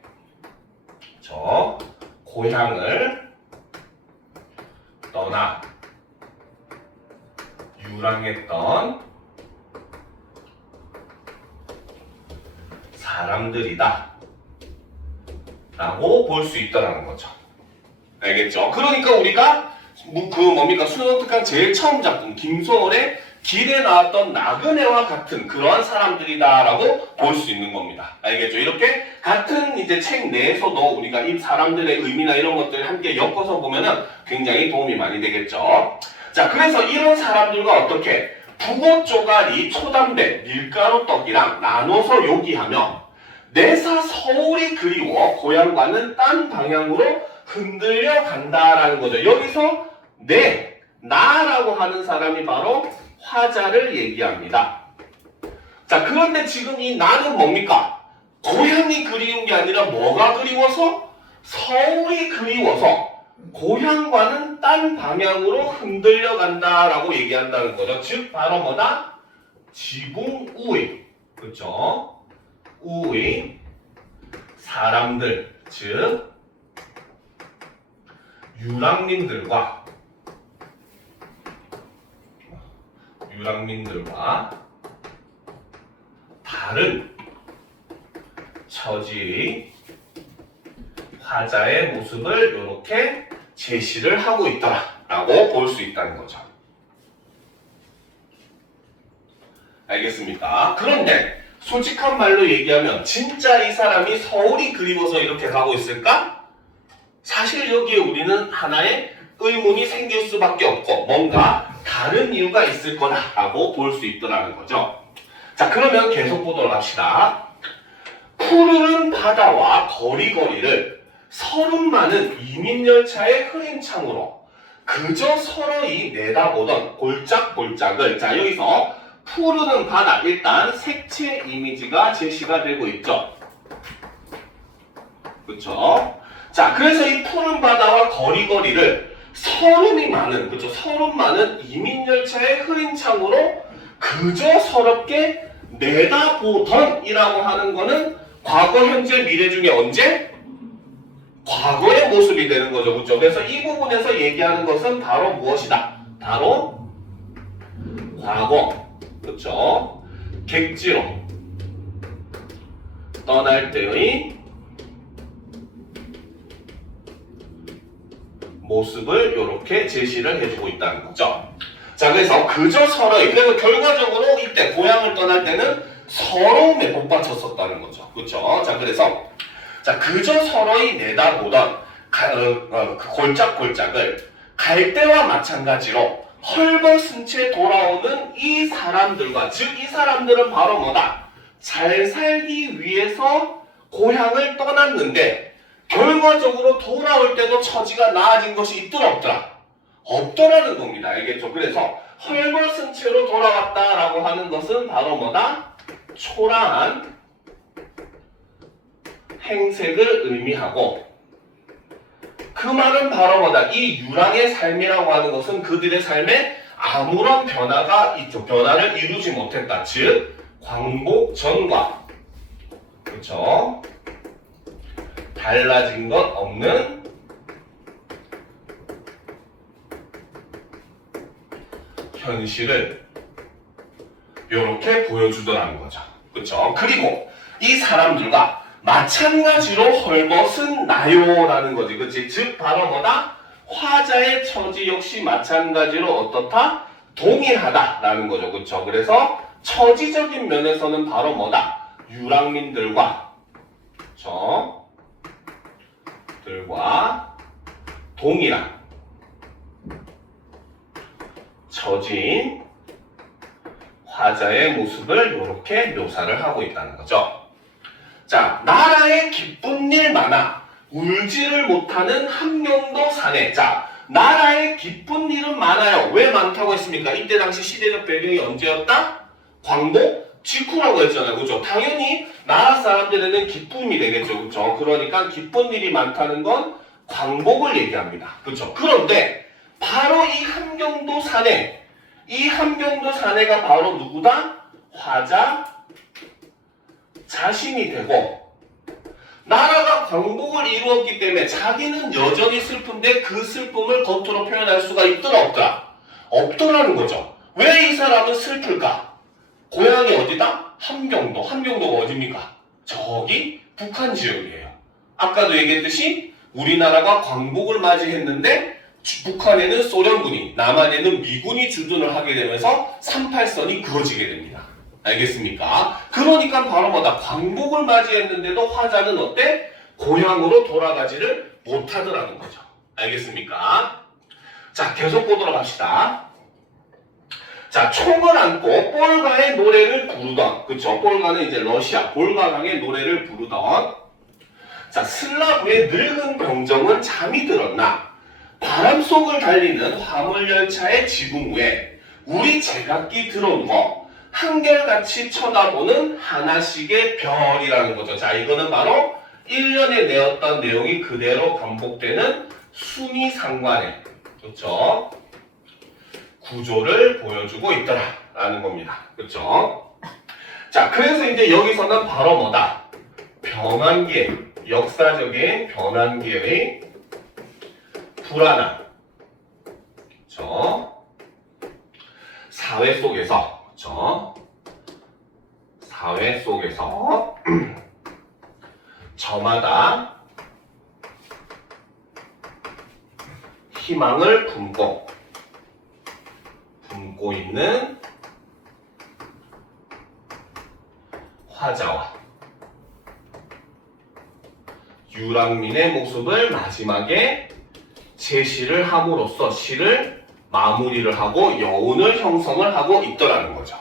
저 고향을 떠나 유랑했던 사람들이다 라고 볼 수 있다는 거죠. 알겠죠? 그러니까 우리가 수능 특강 제일 처음 작품 김소월의 길에 나왔던 나그네와 같은 그러한 사람들이다라고 볼 수 있는 겁니다. 알겠죠? 이렇게 같은 이제 책 내에서도 우리가 이 사람들의 의미나 이런 것들을 함께 엮어서 보면은 굉장히 도움이 많이 되겠죠. 자, 그래서 이런 사람들과 어떻게 북어 쪼가리, 초담배, 밀가루 떡이랑 나눠서 요기하며 내사 서울이 그리워 고향과는 딴 방향으로 흔들려 간다라는 거죠. 여기서 나라고 하는 사람이 바로 화자를 얘기합니다. 자, 그런데 지금 이 나는 뭡니까? 고향이 그리운 게 아니라 뭐가 그리워서? 서울이 그리워서 고향과는 딴 방향으로 흔들려 간다라고 얘기한다는 거죠. 즉 바로 뭐다? 지붕 우의, 그렇죠? 우의 사람들, 즉 유랑민들과 다른 처지의 화자의 모습을 이렇게 제시를 하고 있더라라고 볼 수 있다는 거죠. 알겠습니까? 그런데 솔직한 말로 얘기하면 진짜 이 사람이 서울이 그리워서 이렇게 가고 있을까? 사실 여기에 우리는 하나의 의문이 생길 수밖에 없고 뭔가 다른 이유가 있을 거다라고 볼 수 있더라는 거죠. 자, 그러면 계속 보도록 합시다. 푸르른 바다와 거리거리를 서름 많은 이민열차의 흐린 창으로 그저 서로이 내다보던 골짝골짝을, 자, 여기서 푸르른 바다, 일단 색채 이미지가 제시가 되고 있죠. 그렇죠? 자, 그래서 이 푸른 바다와 거리거리를 서름이 많은, 그렇죠? 서름 많은 이민열차의 흐린 창으로 그저 서럽게 내다보던 이라고 하는 거는 과거, 현재, 미래 중에 언제? 과거의 모습이 되는 거죠. 그렇죠? 그래서 이 부분에서 얘기하는 것은 바로 무엇이다? 바로 과거. 그렇죠? 객지로 떠날 때의 모습을 이렇게 제시를 해주고 있다는 거죠. 자, 그래서 그저 서로이, 그래서 결과적으로 이때 고향을 떠날 때는 서러움에 복받쳤었다는 거죠. 그렇죠? 자, 그래서 그저 서로이 내다보던 골짝골짝을 갈 때와 마찬가지로 헐벗은 채 돌아오는 이 사람들과, 즉 이 사람들은 바로 뭐다? 잘 살기 위해서 고향을 떠났는데 결과적으로 돌아올 때도 처지가 나아진 것이 있더라 없더라? 없더라는 겁니다. 알겠죠? 그래서 헐벗은 채로 돌아왔다라고 하는 것은 바로 뭐다? 초라한 행색을 의미하고, 그 말은 바로 뭐다? 이 유랑의 삶이라고 하는 것은 그들의 삶에 아무런 변화를 이루지 못했다. 즉 광복전과, 그렇죠? 달라진 것 없는 현실을 이렇게 보여주더라는 거죠. 그렇죠? 그리고 이 사람들과 마찬가지로 헐벗은 나요라는 거지. 그치? 즉 바로 뭐다? 화자의 처지 역시 마찬가지로 어떻다? 동일하다라는 거죠. 그렇죠? 그래서 처지적인 면에서는 바로 뭐다? 유랑민들과, 그렇죠? 들과 동일한 처지인 화자의 모습을 이렇게 묘사를 하고 있다는 거죠. 자, 나라의 기쁜 일 많아 울지를 못하는 함경도 사내. 자, 나라의 기쁜 일은 많아요. 왜 많다고 했습니까? 이때 당시 시대적 배경이 언제였다? 광복 직후라고 했잖아요. 그죠? 당연히 나라 사람들에는 기쁨이 되겠죠. 그죠? 그러니까 기쁜 일이 많다는 건 광복을 얘기합니다. 그죠? 그런데 바로 이 함경도 사내, 이 함경도 사내가 바로 누구다? 화자 자신이 되고, 나라가 광복을 이루었기 때문에 자기는 여전히 슬픈데 그 슬픔을 겉으로 표현할 수가 있더라 없더라? 없더라는 거죠. 왜 이 사람은 슬플까? 고향이 어디다? 함경도. 함경도가 어디입니까? 저기 북한 지역이에요. 아까도 얘기했듯이 우리나라가 광복을 맞이했는데 북한에는 소련군이, 남한에는 미군이 주둔을 하게 되면서 38선이 그어지게 됩니다. 알겠습니까? 그러니까 바로 뭐다? 광복을 맞이했는데도 화자는 어때? 고향으로 돌아가지를 못하더라는 거죠. 알겠습니까? 자, 계속 보도록 합시다. 자, 총을 안고 볼가의 노래를 부르던, 그쵸? 볼가는 이제 러시아, 볼가강의 노래를 부르던, 자, 슬라브의 늙은 병정은 잠이 들었나? 바람 속을 달리는 화물열차의 지붕 위에 우리 제각기 들어누워 한결같이 쳐다보는 하나씩의 별이라는 거죠. 자, 이거는 바로 1년에 내었던 내용이 그대로 반복되는 순위상관의, 그렇죠? 구조를 보여주고 있더라라는 겁니다. 그렇죠? 자, 그래서 이제 여기서는 바로 뭐다? 변환기의, 역사적인 변환기의 불안한, 그렇죠? 사회 속에서, 그렇죠? 사회 속에서 저마다 희망을 품고 있는 화자와 유랑민의 모습을 마지막에 제시를 함으로써 시를 마무리를 하고 여운을 형성을 하고 있더라는 거죠.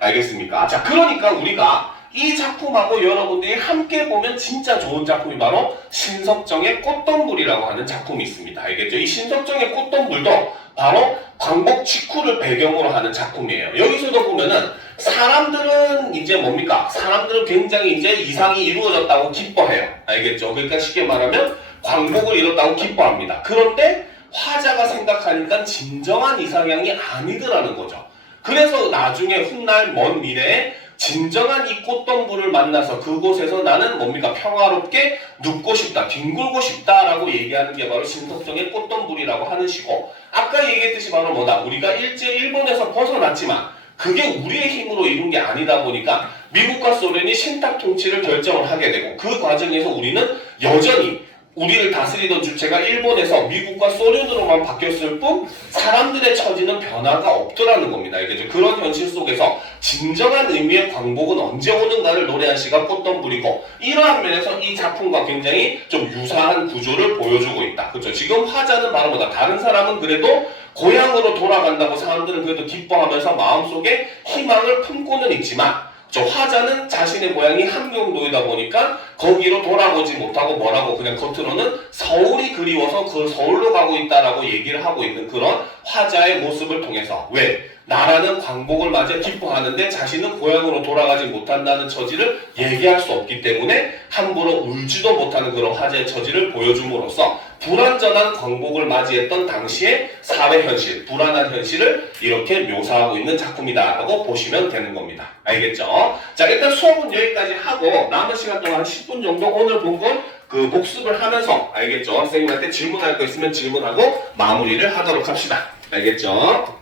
알겠습니까? 자, 그러니까 우리가 이 작품하고 여러분들이 함께 보면 진짜 좋은 작품이 바로 신석정의 꽃덤불이라고 하는 작품이 있습니다. 알겠죠? 이 신석정의 꽃덤불도 바로 광복 직후를 배경으로 하는 작품이에요. 여기서도 보면은 사람들은 이제 뭡니까? 사람들은 굉장히 이제 이상이 이루어졌다고 기뻐해요. 알겠죠? 그러니까 쉽게 말하면 광복을 이뤘다고 기뻐합니다. 그런데 화자가 생각하니까 진정한 이상향이 아니더라는 거죠. 그래서 나중에 훗날 먼 미래에 진정한 이 꽃덤불을 만나서 그곳에서 나는 뭡니까? 평화롭게 눕고 싶다, 뒹굴고 싶다라고 얘기하는 게 바로 신석정의 꽃덤불이라고 하는 시고, 아까 얘기했듯이 바로 뭐다? 우리가 일본에서 벗어났지만 그게 우리의 힘으로 이룬 게 아니다 보니까 미국과 소련이 신탁 통치를 결정을 하게 되고, 그 과정에서 우리는 여전히 우리를 다스리던 주체가 일본에서 미국과 소련으로만 바뀌었을 뿐 사람들의 처지는 변화가 없더라는 겁니다. 알겠죠? 그런 현실 속에서 진정한 의미의 광복은 언제 오는가를 노래한 시가 꽃덤불이고, 이러한 면에서 이 작품과 굉장히 좀 유사한 구조를 보여주고 있다. 그렇죠? 지금 화자는 바로 뭐다? 다른 사람은 그래도 고향으로 돌아간다고 사람들은 그래도 기뻐하면서 마음속에 희망을 품고는 있지만, 저 화자는 자신의 고향이 함경도이다 보니까 거기로 돌아오지 못하고 뭐라고 그냥 겉으로는 서울이 그리워서 그 서울로 가고 있다라고 얘기를 하고 있는 그런 화자의 모습을 통해서 왜? 나라는 광복을 맞아 기뻐하는데 자신은 고향으로 돌아가지 못한다는 처지를 얘기할 수 없기 때문에 함부로 울지도 못하는 그런 화자의 처지를 보여줌으로써 불완전한 광복을 맞이했던 당시의 사회 현실, 불안한 현실을 이렇게 묘사하고 있는 작품이다라고 보시면 되는 겁니다. 알겠죠? 자, 일단 수업은 여기까지 하고 남은 시간 동안 한 10분 정도 오늘 본 건 그 복습을 하면서 알겠죠? 선생님한테 질문할 거 있으면 질문하고 마무리를 하도록 합시다. 알겠죠?